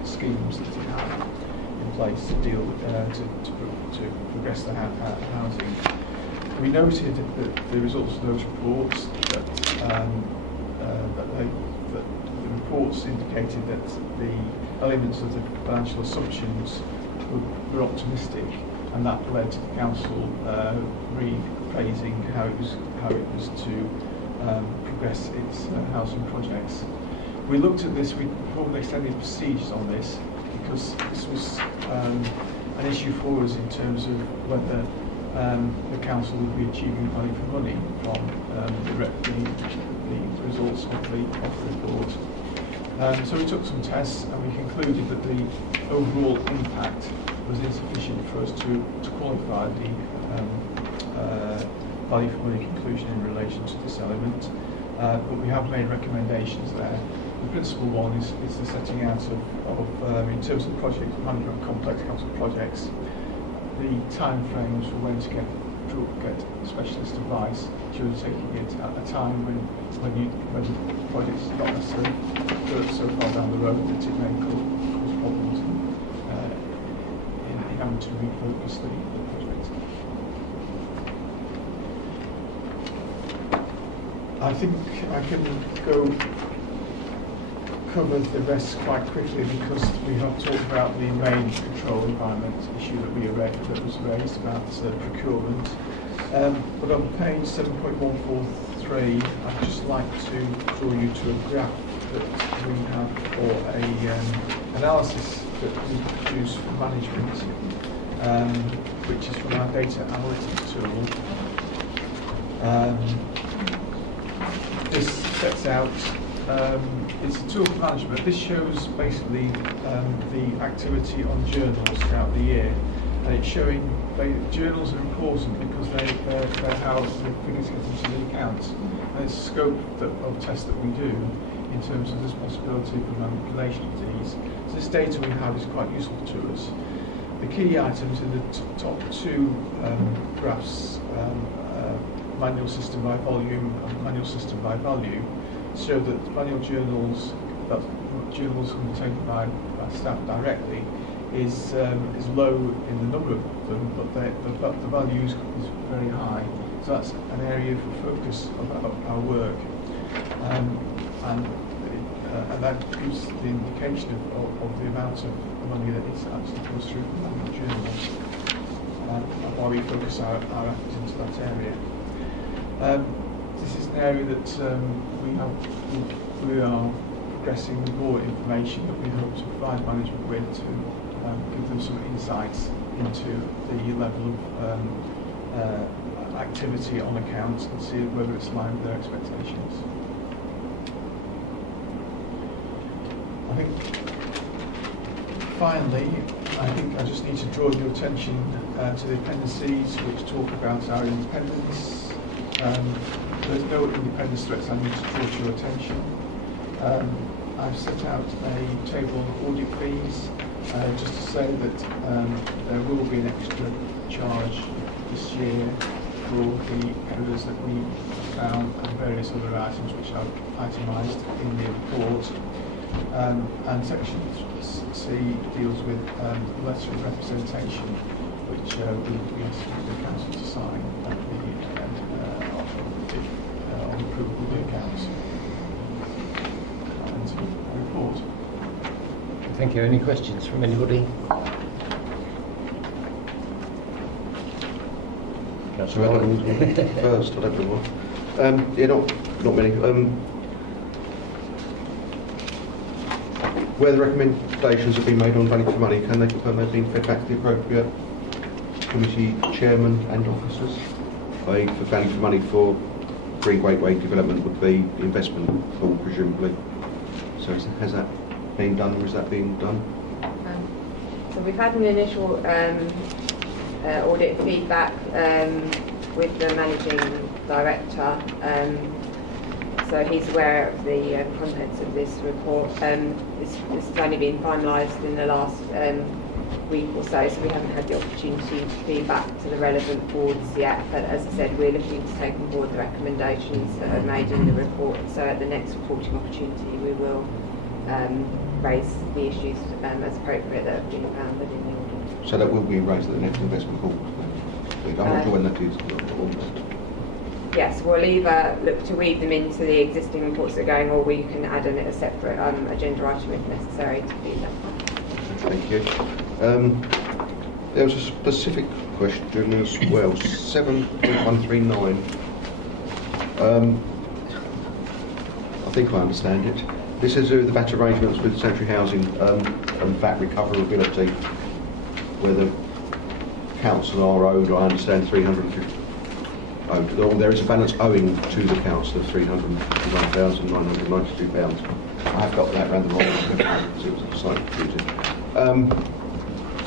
its schemes that it had in place to deal with to progress the housing. We noted that the results of those reports that the reports indicated that the elements of the financial assumptions were optimistic, and that led to the council reappraising how it was to progress its housing projects. We looked at this, we performed extended procedures on this because this was an issue for us in terms of whether the council would be achieving value for money from the results of the report. So we took some tests and we concluded that the overall impact was insufficient for us to qualify the value for money conclusion in relation to this element. But we have made recommendations there. The principal one is the setting out of in terms of project management of complex council projects, the time frames for when to get specialist advice during taking it at a time when the project is not necessarily so far down the road that it may cause problems in having to refocus the project. I think I can cover the rest quite quickly because we have talked about the main control environment issue that was raised about procurement. But on page 7.143, I'd just like to draw you to a graph that we have for a analysis that we produce for management, which is from our data analytics tool. This sets out, it's a tool for management. This shows basically the activity on journals throughout the year. And it's showing journals are important because they're how the figures get into the accounts. And it's a scope of tests that we do in terms of this possibility for manipulation of these. So this data we have is quite useful to us. The key items in the top two graphs, manual system by volume and manual system by value, show that manual journals, journals undertaken by staff directly, is low in the number of them, but the value is very high. So that's an area for focus of our work, and that gives the indication of the amount of money that actually goes through the manual journals, and why we focus our efforts into that area. This is an area that we are progressing with more information that we hope to provide management with to give them some insights into the level of activity on accounts and see whether it's in line with their expectations. I think finally, I just need to draw your attention to the appendices which talk about our independence. There's no independence threats I need to draw to your attention. I've set out a table of audit fees, just to say that there will be an extra charge this year for the errors that we found and various other items which are itemised in the report. And section C deals with letter of representation, which we will be asking the council to sign at the on approval of the accounts. And a report. Thank you. Any questions from anybody? First, I don't know what. Yeah, not many. Where the recommendations have been made on value for money, can they confirm they've been fed back to the appropriate committee chairman and officers? For value for money for Green Gateway development would be the investment pool, presumably. So has that been done, or is that being done? So we've had an initial audit feedback with the managing director. So he's aware of the contents of this report. This has only been finalised in the last week or so we haven't had the opportunity to feed back to the relevant boards yet. But as I said, we're looking to take on board the recommendations that are made in the report. So at the next reporting opportunity, we will raise the issues as appropriate that have been found within the audit. So that will be raised at the next investment call? I'm not sure when that is. Yes, we'll either look to weave them into the existing reports that are going, or we can add in a separate agenda item if necessary to feed that one. Thank you. There was a specific question as well, 7.139. think I understand it. This is the VAT arrangements with sanctuary housing and VAT recoverability, where the council are owed, I understand, 350. Or there is a balance owing to the council of £351,992. I have got that round the wrong way because it was slightly confusing.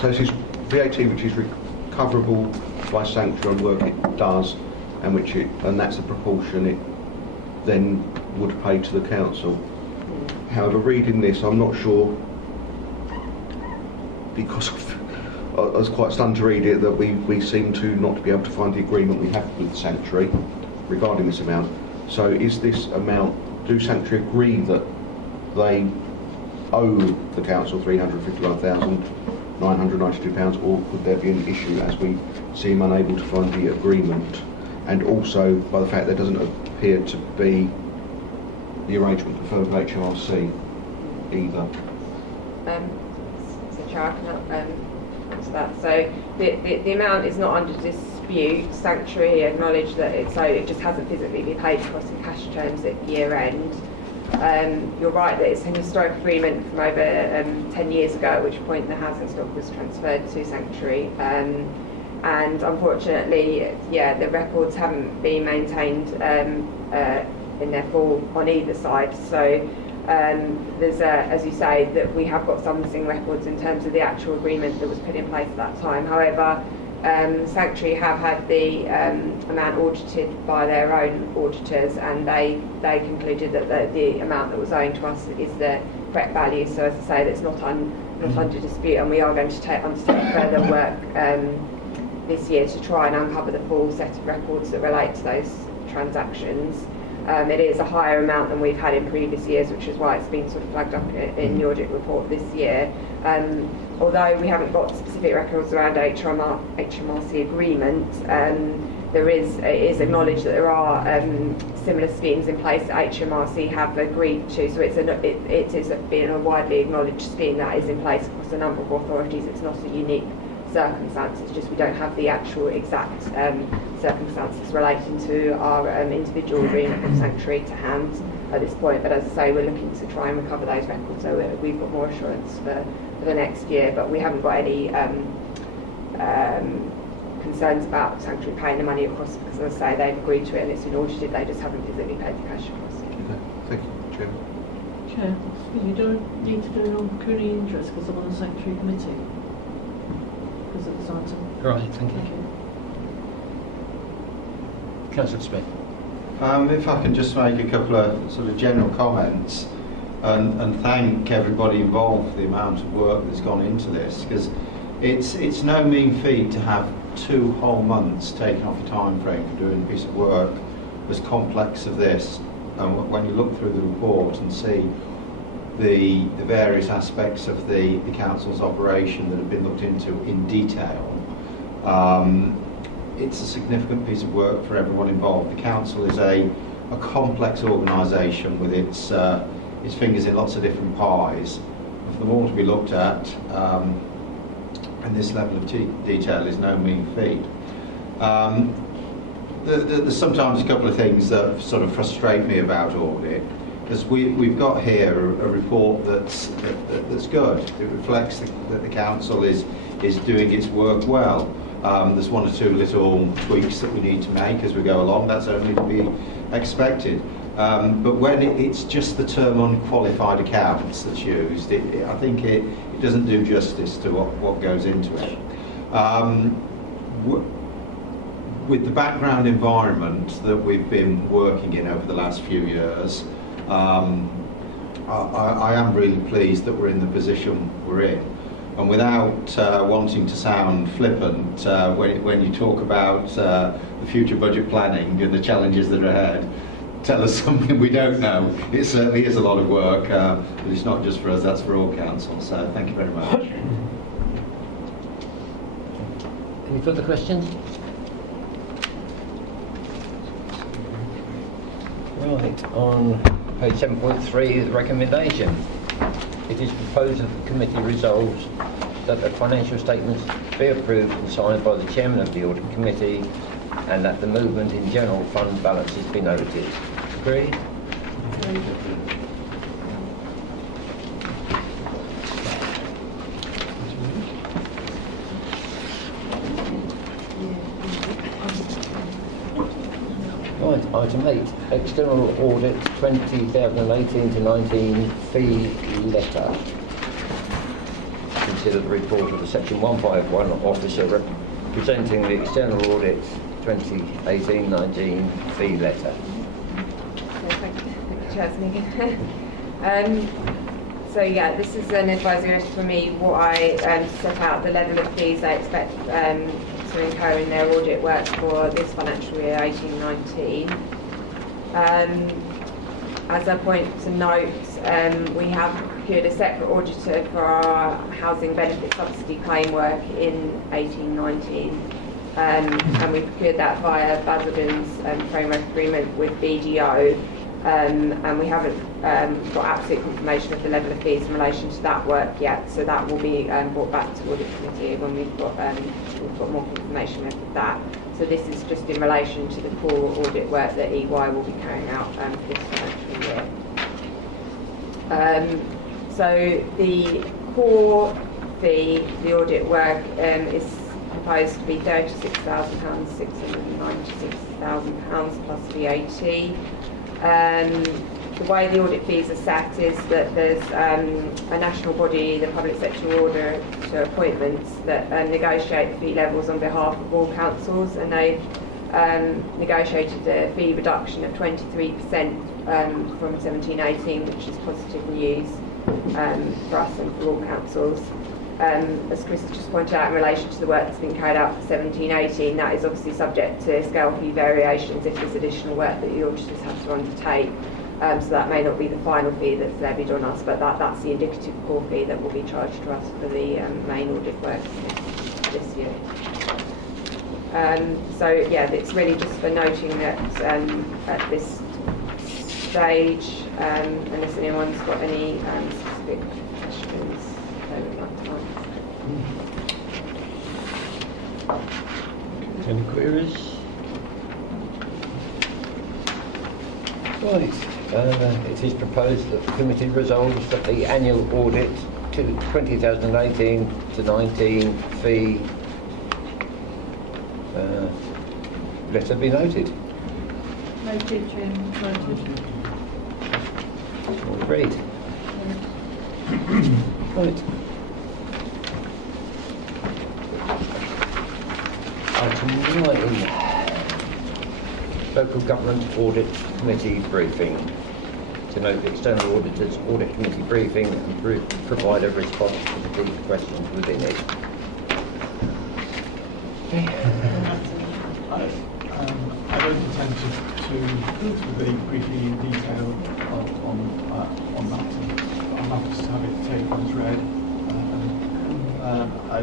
So this is VAT which is recoverable by sanctuary on work it does, and that's the proportion it then would pay to the council. However, reading this, I'm not sure, because I was quite stunned to read it, that we seem to not be able to find the agreement we have with Sanctuary regarding this amount. So is this amount, do Sanctuary agree that they owe the council £351,992, or could there be an issue as we seem unable to find the agreement? And also by the fact there doesn't appear to be the arrangement confirmed with HMRC either. So Chair, I can answer that. So the amount is not under dispute. Sanctuary acknowledged that it just hasn't physically been paid across in cash terms at year end. You're right that it's an historic agreement from over 10 years ago, at which point the housing stock was transferred to Sanctuary. And unfortunately, the records haven't been maintained in their full on either side. So there's, as you say, that we have got some missing records in terms of the actual agreement that was put in place at that time. However, Sanctuary have had the amount audited by their own auditors, and they concluded that the amount that was owing to us is the correct value. So as I say, that's not under dispute, and we are going to undertake further work this year to try and uncover the full set of records that relate to those transactions. It is a higher amount than we've had in previous years, which is why it's been sort of flagged up in the audit report this year. Although we haven't got specific records around HMRC agreement, it is acknowledged that there are similar schemes in place that HMRC have agreed to. So it is being a widely acknowledged scheme that is in place across a number of authorities. It's not a unique circumstance, it's just we don't have the actual exact circumstances relating to our individual agreement with Sanctuary to hand at this point. But as I say, we're looking to try and recover those records, so we've got more assurance for the next year. But we haven't got any concerns about Sanctuary paying the money across, because as I say, they've agreed to it and it's been audited, they just haven't physically paid the cash across. Okay, thank you, Chair. Chair, you don't need to do it on pecuniary interest because I'm on the Sanctuary Committee. Because of this item. Right, thank you. Councillor Smith. If I can just make a couple of sort of general comments and thank everybody involved for the amount of work that's gone into this, because it's no mean feat to have 2 whole months taken off your time frame for doing a piece of work as complex as this. And when you look through the report and see the various aspects of the council's operation that have been looked into in detail, it's a significant piece of work for everyone involved. The council is a complex organisation with its fingers in lots of different pies. And for them all to be looked at, and this level of detail is no mean feat. There's sometimes a couple of things that sort of frustrate me about audit, because we've got here a report that's good. It reflects that the council is doing its work well. There's 1 or 2 little tweaks that we need to make as we go along. That's only to be expected. But when it's just the term unqualified accounts that's used, I think it doesn't do justice to what goes into it. With the background environment that we've been working in over the last few years, I am really pleased that we're in the position we're in. And without wanting to sound flippant, when you talk about the future budget planning and the challenges that are ahead, tell us something we don't know. It certainly is a lot of work, but it's not just for us, that's for all council. So thank you very much. Any further questions? Right, on page 7.3, the recommendation. It is proposed that the committee resolves that the financial statements be approved and signed by the chairman of the audit committee, and that the movement in general fund balances be noted. Agreed? Right, item 8, external audit 2018 to 19 fee letter. Consider the report of the section 151 officer representing the external audit 2018-19 fee letter. Thank you, Chairman. So yeah, this is an advisory letter for me. What I set out the level of fees I expect to incur in their audit work for this financial year 18-19. As a point to note, we have procured a separate auditor for our housing benefit subsidy claim work in 18-19, and we procured that via Basildon's framework agreement with BDO, and we haven't got absolute confirmation of the level of fees in relation to that work yet, so that will be brought back to Audit Committee when we've got more confirmation of that. So this is just in relation to the core audit work that EY will be carrying out for this financial year. So the core fee, the audit work, is proposed to be £36,000, £696,000 plus VAT. The way the audit fees are set is that there's a national body, the Public Sector Auditor Appointments, that negotiate the fee levels on behalf of all councils, and they've negotiated a fee reduction of 23% from 17-18, which is positive news for us and for all councils. As Chris just pointed out in relation to the work that's been carried out for 17-18, that is obviously subject to scale fee variations if there's additional work that the auditors have to undertake. So that may not be the final fee that's levied on us, but that's the indicative core fee that will be charged to us for the main audit work this year. So yeah, it's really just for noting that at this stage, unless anyone's got any specific questions they would like to ask. Any queries? Right. It is proposed that the committee resolves that the annual audit to 2018 to 19 fee letter be noted. Noted, Chairman. Noted. All agreed. Right. Item 9. Local Government Audit Committee briefing. To note the external auditors audit committee briefing and provide a response to the key questions within it. I don't intend to go through the briefing in detail on that. I'm happy to have it taken as read. I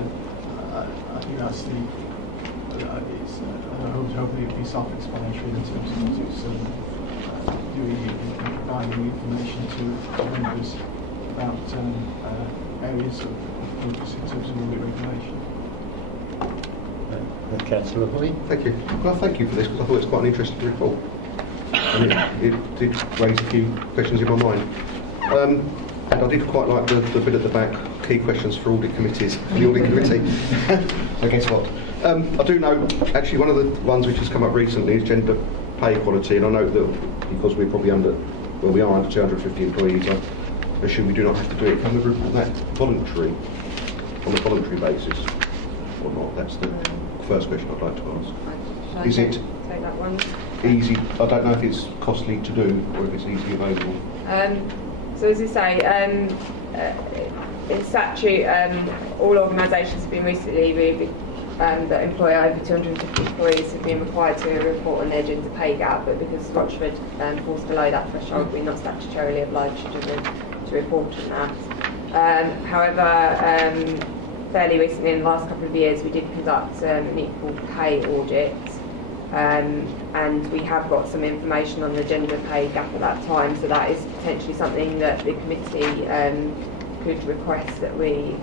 think that's hopefully it'll be self-explanatory in terms of what it's doing and providing information to members about areas of focus in terms of audit regulation. Councillor Hoy. Thank you. Well, thank you for this, because I thought it was quite an interesting report. And it did raise a few questions in my mind. And I did quite like the bit at the back, key questions for audit committees, the audit committee. So guess what? I do know, actually, one of the ones which has come up recently is gender pay equality, and I know that because we're probably we are under 250 employees, I assume we do not have to do it. Can we report that on a voluntary basis or not? That's the first question I'd like to ask. Is it take that one? easy? I don't know if it's costly to do or if it's easily available. So as I say, in statute, all organisations have been recently that employ over 250 employees have been required to report on their gender pay gap, but because Rochford falls below that threshold, we're not statutorily obliged to report on that. However, fairly recently, in the last couple of years, we did conduct an equal pay audit, and we have got some information on the gender pay gap at that time, so that is potentially something that the committee could request that we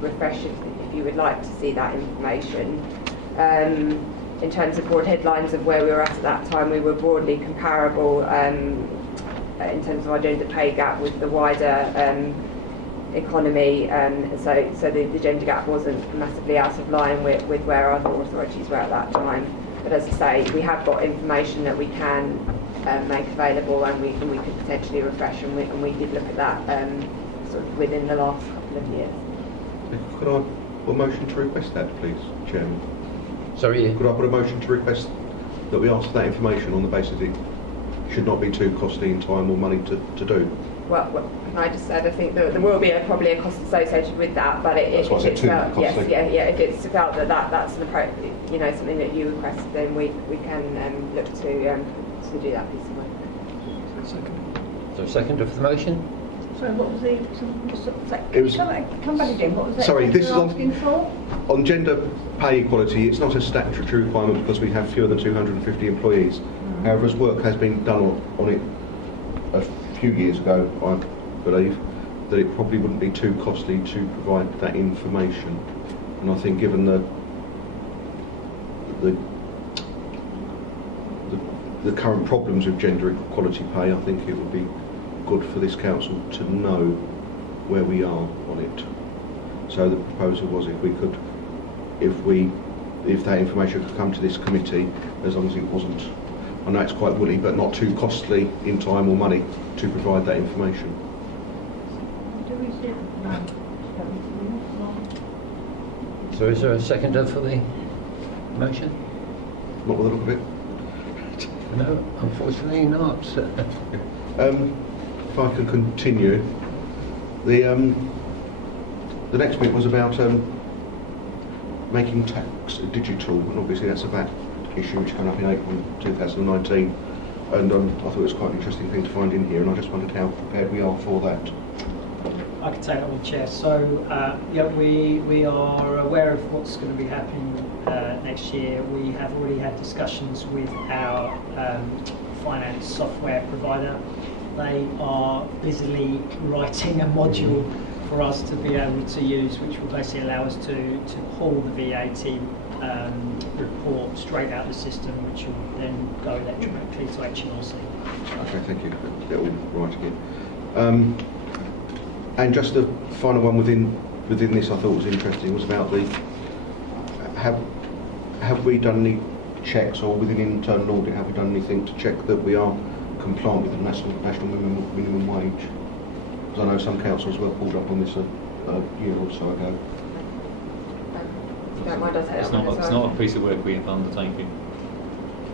refresh if you would like to see that information. In terms of broad headlines of where we were at that time, we were broadly comparable in terms of our gender pay gap with the wider economy, so the gender gap wasn't massively out of line with where other authorities were at that time. But as I say, we have got information that we can make available, and we could potentially refresh, and we did look at that sort of within the last couple of years. Could I put a motion to request that, please, Chairman? Sorry? Could I put a motion to request that we ask for that information on the basis it should not be too costly in time or money to do? Well, can I just add, I think there will be probably a cost associated with that, but That's why I said too costly. Yes, if it's felt that's an appropriate, something that you request, then we can look to do that piece of work. So second of the motion? So what was the... It was- Come back again, what was that? Sorry, this is asking for? on gender pay equality. It's not a statutory requirement because we have fewer than 250 employees. However, as work has been done on it a few years ago, I believe, that it probably wouldn't be too costly to provide that information. And I think given the current problems with gender equality pay, I think it would be good for this council to know where we are on it. So the proposal was if that information could come to this committee, as long as it wasn't, I know it's quite woolly, but not too costly in time or money to provide that information. Do we see? No. So is there a seconder for the motion? Not with the look of it. No, unfortunately not. If I can continue, the next bit was about making tax digital, and obviously that's a VAT issue which came up in April 2019, and I thought it was quite an interesting thing to find in here, and I just wondered how prepared we are for that. I can take that one, Chair. So, we are aware of what's going to be happening next year. We have already had discussions with our finance software provider. They are busily writing a module for us to be able to use, which will basically allow us to pull the VAT report straight out of the system, which will then go electronically to HMRC. Okay, thank you. Get all right again. And just the final one within this I thought was interesting was about the have we done any checks, or within internal audit have we done anything to check that we are compliant with the national minimum wage? Because I know some councils were pulled up on this a year or so ago. If you don't mind, I'll take that It's one not, as it's well. not a piece of work we have undertaken.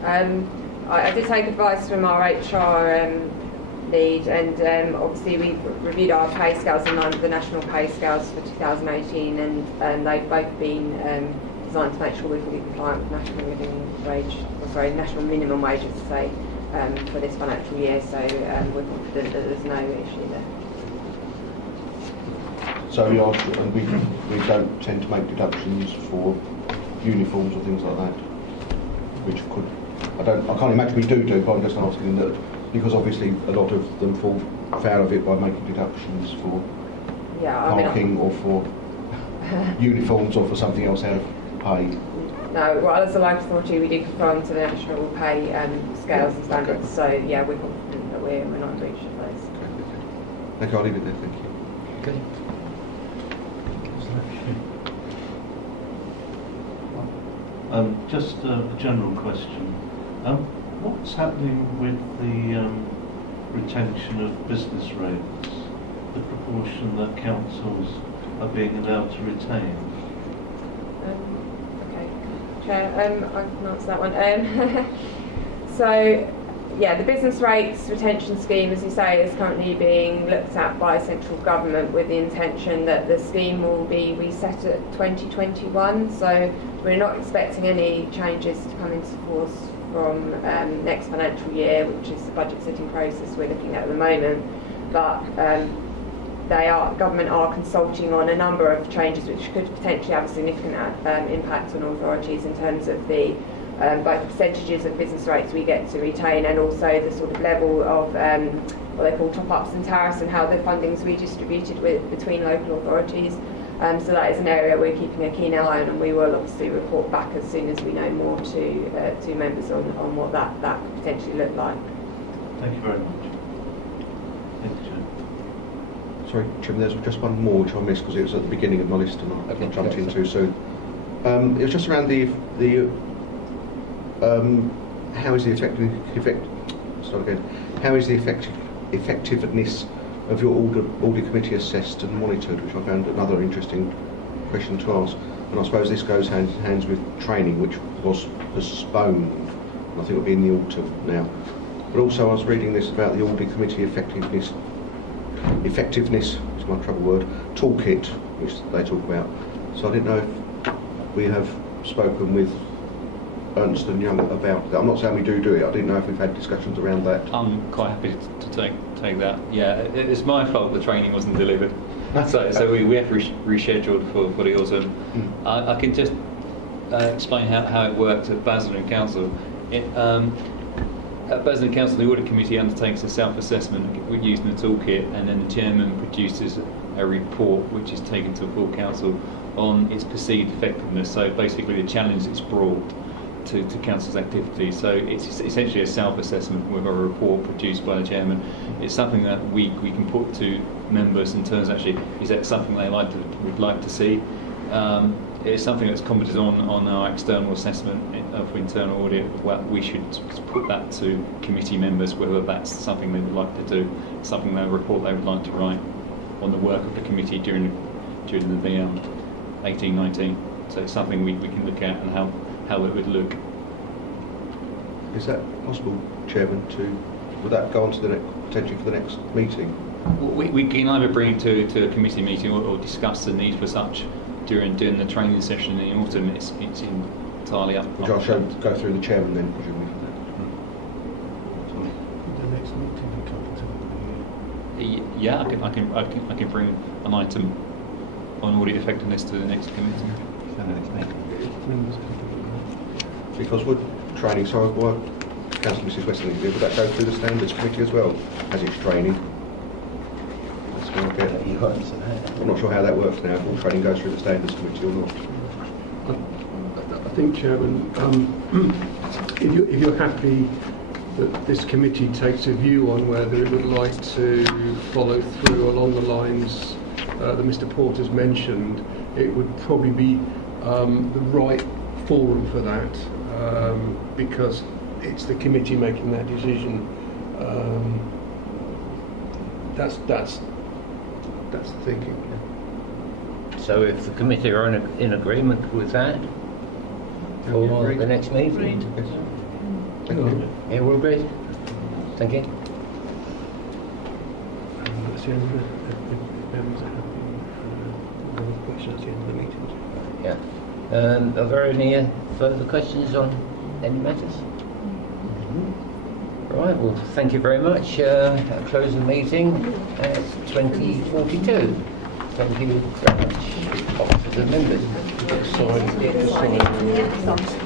I did take advice from our HR lead, and obviously we reviewed our pay scales in line with the national pay scales for 2018, and they've both been designed to make sure we're fully compliant with national minimum wage, as I say, for this financial year. So we're confident that there's no issue there. So we are, and we don't tend to make deductions for uniforms or things like that, which could, I can't imagine we do, but I'm just asking that, because obviously a lot of them fall foul of it by making deductions for parking or for uniforms or for something else out of pay. No, well, as a local authority, we do conform to the national pay scales and standards. So yeah, we're confident that we're not in breach of those. Okay, thank you. I'll leave it there. Thank you. Okay. Just a general question. What's happening with the retention of business rates, the proportion that councils are being allowed to retain? Okay, Chair, I can answer that one. So, yeah, the business rates retention scheme, as you say, is currently being looked at by central government with the intention that the scheme will be reset at 2021. So we're not expecting any changes to come into force from next financial year, which is the budget setting process we're looking at the moment. But government are consulting on a number of changes which could potentially have a significant impact on authorities in terms of the both percentages of business rates we get to retain, and also the sort of level of what they call top-ups and tariffs, and how the funding is redistributed between local authorities. So that is an area we're keeping a keen eye on, and we will obviously report back as soon as we know more to members on what that could potentially look like. Thank you very much. picture. Sorry, Chairman, there's just one more which I missed because it was at the beginning of my list and I jumped in too soon. It was just around the how is the effectiveness of your audit committee assessed and monitored, which I found another interesting question to ask. And I suppose this goes hand in hand with training, which was postponed. I think it'll be in the autumn now. But also I was reading this about the audit committee effectiveness is my trouble word, toolkit, which they talk about. So I didn't know if we have spoken with Ernst & Young about that. I'm not saying we do it, I didn't know if we've had discussions around that. I'm quite happy to take that. Yeah, it's my fault the training wasn't delivered. So we have rescheduled for the autumn. I can just explain how it worked at Basildon Council. At Basildon Council, the Audit Committee undertakes a self-assessment using the toolkit, and then the chairman produces a report which is taken to full council on its perceived effectiveness. So basically the challenge it's brought to council's activity. So it's essentially a self-assessment with a report produced by the chairman. It's something that we can put to members in terms of actually, is that something they would like to see? It's something that's commented on our external assessment of internal audit. We should put that to committee members, whether that's something they would like to do, something they report they would like to write on the work of the committee during the 18-19. So it's something we can look at and how it would look. Is that possible, Chairman, would that go on to potentially for the next meeting? We can either bring it to a committee meeting or discuss the need for such during the training session in the autumn. It's entirely up. Which I'll go through the chairman then, presumably. The next meeting we come to. Yeah, I can bring an item on audit effectiveness to the next committee. Because would training, so what Councillor Mrs Weston did, would that go through the standards committee as well as its training? I'm not sure how that works now, if all training goes through the standards committee or not. I think, Chairman, if you're happy that this committee takes a view on whether it would like to follow through along the lines that Mr Porter's mentioned, it would probably be the right forum for that, because it's the committee making that decision. That's the thinking. So if the committee are in agreement with that for the next meeting? Thank you. Yeah, we'll agree. Thank you. That's the end of the members are happy. Another question at the end of the meeting. Yeah. Are there any further questions on any matters? Right, well, thank you very much. I'll close the meeting at 20:42. Thank you very much, officers and members. Sign.